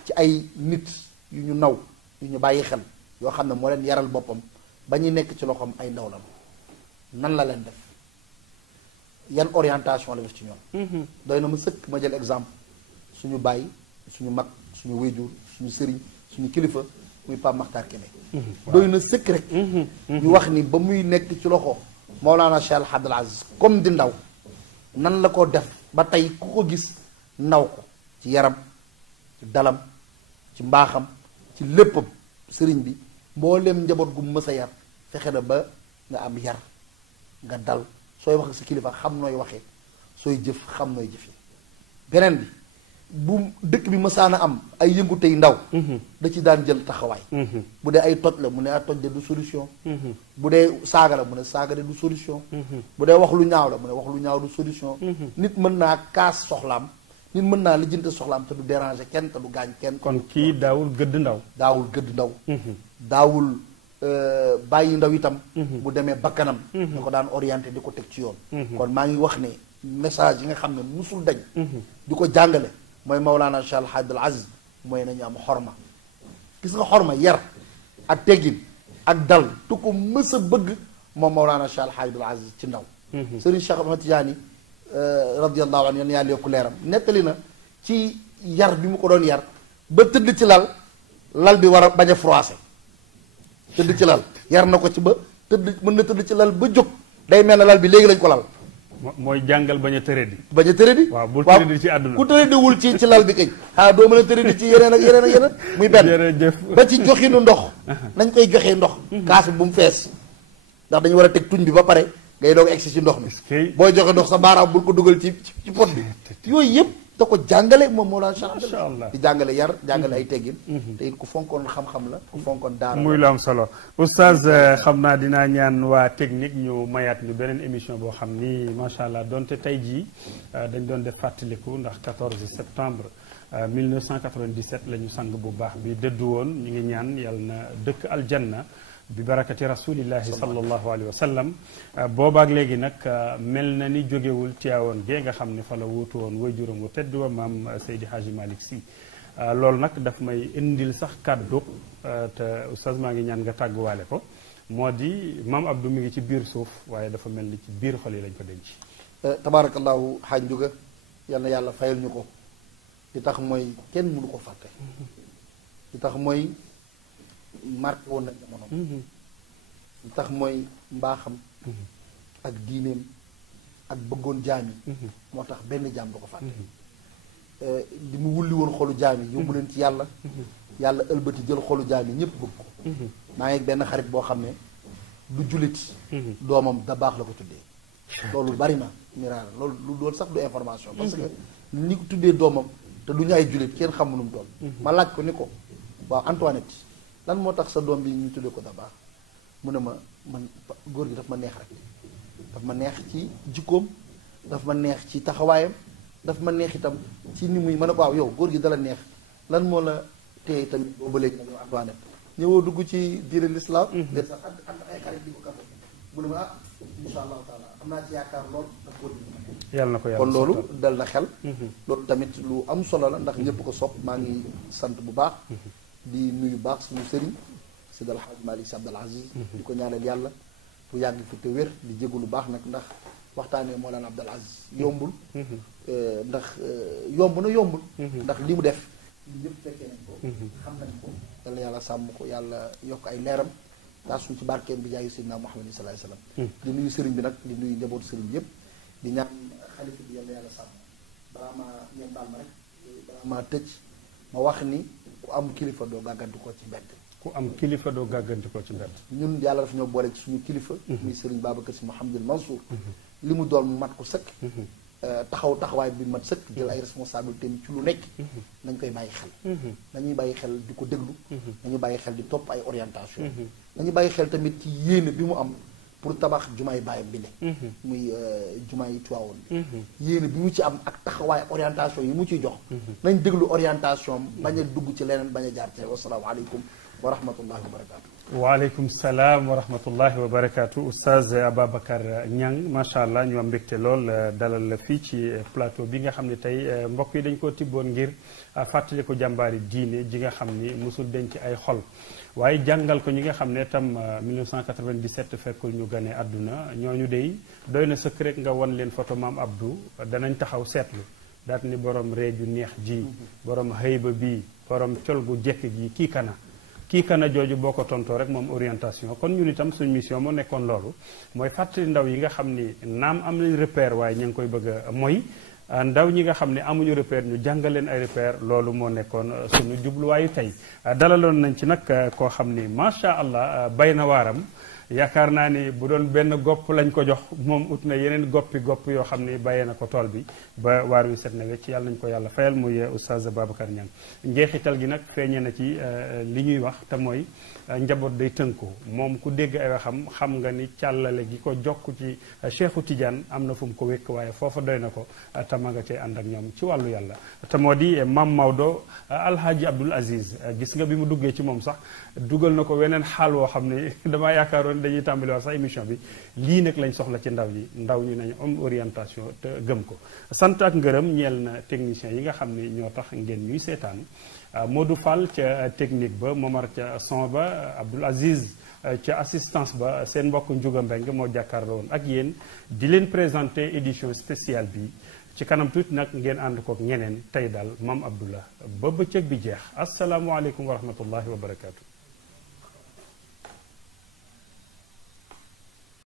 ci ay nit yu ñu naw yu ñu bàyyi xel yoo xam ne moo leen yaral boppam ba ñu nekk ci loxoom ay ndaw la nan la leen def yan orientation la def ci ñoom doy na ma sëkk ma jël exemple suñu bàyyi suñu mag suñu wéjur suñu sëriñ suñu kilifa muy Pape Makhtar Kébé doy na sëkk rek ñu wax ni ba muy nekk ci loxo Mawlana Cheikh El Hadji Abdoul Aziz comme di ndaw nan la ko def ba tey ku ko gis naw ko ci yaram ci dalam ci mbaaxam ci léppam sëriñ bi mboolem njaboot gu mës a yar fexe na ba nga am yar nga dal sooy wax ak sa kilifa xam nooy waxee sooy jëf xam nooy jëfee beneen bi bu dëkk bi mësaan a am ay yëngu tey ndaw da ci daan jël taxawaay bu dee ay toj la mu ne ay toj de du solution bu dee saaga la mu ne saaga de du solution bu dee wax lu ñaaw la mu ne wax lu ñaaw du solution nit mën naa kaas soxlaam nit mën naa lijjante soxlaam te du déranger kenn te du gaañ kenn. kon kii daawul gëdd ndaw. daawul gëdd ndaw. daawul bàyyi ndaw itam. bu demee bakkanam. da ko daan orienté di ko teg ci yoon. kon maa ngi wax ne message yi nga xam ne musul dañ. di ko jàngale mooy Mawlana Cheikh Al Hadj Al Aziz mooy nañu am xorma. gis nga xorma yar ak teggin ak dal tu ko mës a bëgg moom Mawlana Cheikh Al Hadj Al Aziz ci ndaw. Serigne Cheikh Ahmad Tidiane radiyallahu anhu yal na yàlla yokku leeram nettali na ci yar bi mu ko doon yar ba tëdd ci lal bi war a bañ a froissé tëdd ci lal yar na ko ci ba tëdd mën na tëdd ci lal ba jóg day mel ne lal bi léegi lañ ko lal. mooy jàngal bañ a tëradi. bañ a tëradi. waaw bul tëradi ci àdduna ku tëradiwul ci lal bi kañ. doo mën a tëradi ci yeneen ak yeneen ak yeneen. muy benn jërëjëf ba ci joxinu ndox. nañ koy joxee ndox. kaas bi bu mu fees ndax dañu war a teg tuñ bi ba pare. ngay doog egsi ci ndox mi booy joxe ndox sa baaraam bul ko dugal ci pot bi yooyu yëpp da ko jàngale moom moo daan macha allah di jàngale yar jàngale ay teggin te it ku fonkoon xam-xam la ku fonkoon daara muy lu am solo oustaz xam naa dinaa ñaan waa technique ñu mayaat ñu beneen émission boo xam ni macha allah donte tey jii dañ doon def fàttaliku ndax 14 septembre 1997 la ñu sang bu baax bi dëddu woon ñu ngi ñaan yàlla na dëkk aljanna bi barakati rasulillahi sallallahu alayhi wa sallam boobaak léegi nag mel na ni jógewul Tiwaawan gee nga xam ne fa la wuutu woon waajuram wu tedd wa maam Seydi Hadji Malick Sy loolu nag daf may indil sax kàddu te oustaz maa ngi ñaan nga tàgguwaale ko moo di maam Abdou mi ngi ci biir suuf waaye dafa mel ni ci biir xol yi lañ ko denc. tabaarakallaahu xaaj njuga yal na yàlla fayal ñu ko li tax mooy kenn mënu ko fàtte li tax mooy marqué woon na jamono li tax mooy mbaaxam ak diineem ak bëggoon jaam yi moo tax benn jaam du ko fàtte di mu wulli woon xolu jaam yi yóbbu leen ci yàlla yàlla ëlbati jël xolu jaam yi ñëpp bëgg ko maa ngi benn xarit boo xam ne du jullit doomam da baax la ko tuddee loolu bari na miraar loolu sax du information parce que ni ko tuddee doomam te du ñu ay jullit kenn xamu nu mu doon ma laaj ko ni ko waaw Antoinette lan moo tax sa doom bi ñu tuddee ko da baax mu ne ma man góor gi daf ma neex rek daf ma neex ci jikkoom daf ma neex ci taxawaayam daf ma neex itam ci ni muy mën a ko waaw yow góor gi dala neex lan moo la téye tamit boobu léegi nag Antoinette ñëwoo dugg ci diine l'islam de sax ak ay xarit di ko kafe mu ne ma insha allahu taala am naa ci yaakaar lool ndax góor gi yàlla na ko yàlla kon loolu dal na xel loolu tamit lu am solo la ndax ñëpp ko sopp maa ngi sant bu baax di nuyu baax suñu sëriñ Seydi El Hadji Malick Sy Abdoul Aziz di ko ñaanal yàlla bu yàgg fi te wér di jégalu baax nag ndax waxtaanee Mawlana Abdoul Aziz yombul ndax yomb na yombul ndax li mu def li ñëpp fekkee nañ ko xam nañ ko yal na yàlla sàmm ko yàlla yokk ay leeram daa suñ ci barkeem bi jaayu Seydina Muhammad sallallahu alayhi wasallam di nuyu sëriñ bi nag di nuyu njabootu sëriñ yëpp di ñaan xalifa bi yal na yàlla sàmm balaa maa ngeen baal ma rek balaa maa tëj ma wax ni ku am kilifa doo gàgganti ko ci mbedd ku am kilifa doo gàgganti ko ci mbedd ñun yàlla dafa ñoo boole ci suñu kilifa muy Serigne Babacar Sy Mouhamadul Mansour li mu doon mu mat ko sëkk taxawaay bi mat sëkk jël ay responsabilité ci lu nekk nañ koy bàyyi xel nañuy bàyyi xel di ko déglu nañu bàyyi xel di topp ay orientation nañu bàyyi xel tamit ci yéene bi mu am pour tabax jumaay bàyyam bi ne muy jumaay yi Tiwaawoon yéene bi mu ci am ak taxawaay orientation yi mu ciy jox nañ déglu orientation bañ a dugg ci leneen bañ a jaar ci wasalaamaaleykum wa rahmatullahi wa barakaatu. waaleykum salaam wa rahmatullahi wa barakaatu oustaz Ababacar Niang macha allah ñu am mbégte lool dalal la fii ci plateau bi nga xam ne tey mbokk yi dañ koo tibboon ngir fàttali ko jàmbaari diine ji nga xam ni mosul denc ay xol waaye jàngal ko ñi nga xam ne tam 1997 fekkul ñu gane àdduna ñooñu dey doy na sëkk rek nga won leen photo maam Abdou danañ taxaw seetlu daat ni borom reeju neex ji borom xëyba bii borom col gu jekk ji kii kana jooju boo ko tontoo rek moom orientation kon ñun itam suñ mission moo nekkoon loolu mooy fàttali ndaw yi nga xam ni naam am nañ repère waaye ña ngi koy bëgg a mooy ndaw ñi nga xam ne amuñu repère ñu jàngal leen ay repère loolu moo nekkoon suñu jubluwaayu tey dalaloon nañ ci nag koo xam ni macha allah bay na waaram yaakaar naa ni bu doon benn gopp lañ ko jox moom ut na yeneen gopp yoo xam ne bàyyee na ko tool bi ba waar wi set na wecc yàlla nañ ko yàlla fayal muy oustaz Babacar Niang njeexital gi nag feeñee na ci li ñuy wax te mooy njaboot day tënku moom ku dégg ay waxam xam nga ni càllale gi ko jokk ci Cheikhu Tidiane am na fu mu ko wékk waaye foofa doy na ko te ma nga cay ànd ak ñoom ci wàllu yàlla te moo di Mam Maodo Alhaji Abdoul Aziz gis nga bi mu duggee ci moom sax dugal na ko weneen xaal woo xam ne damaa yaakaaroon dañuy tàmbali wax sax émission bi lii nag lañ soxla ci ndaw ñi nañu am orientation te gëm ko sant ak ngërëm ñeel na technicien yi nga xam ne ñoo tax ngeen ñuy seetaan Modou Fall ca technique ba Momar ca son ba Abdoul Aziz ca assistance ba seen mbokk Njuga Mbeng moo jàkkaarloo woon ak yéen di leen présenter édition spéciale bi ci kanam tuuti nag ngeen ànd kook ñeneen tey daal Mame Abdallah ba bëccëg bi jeex asalaamualeykum wa rahmatullahi wa barakaatu.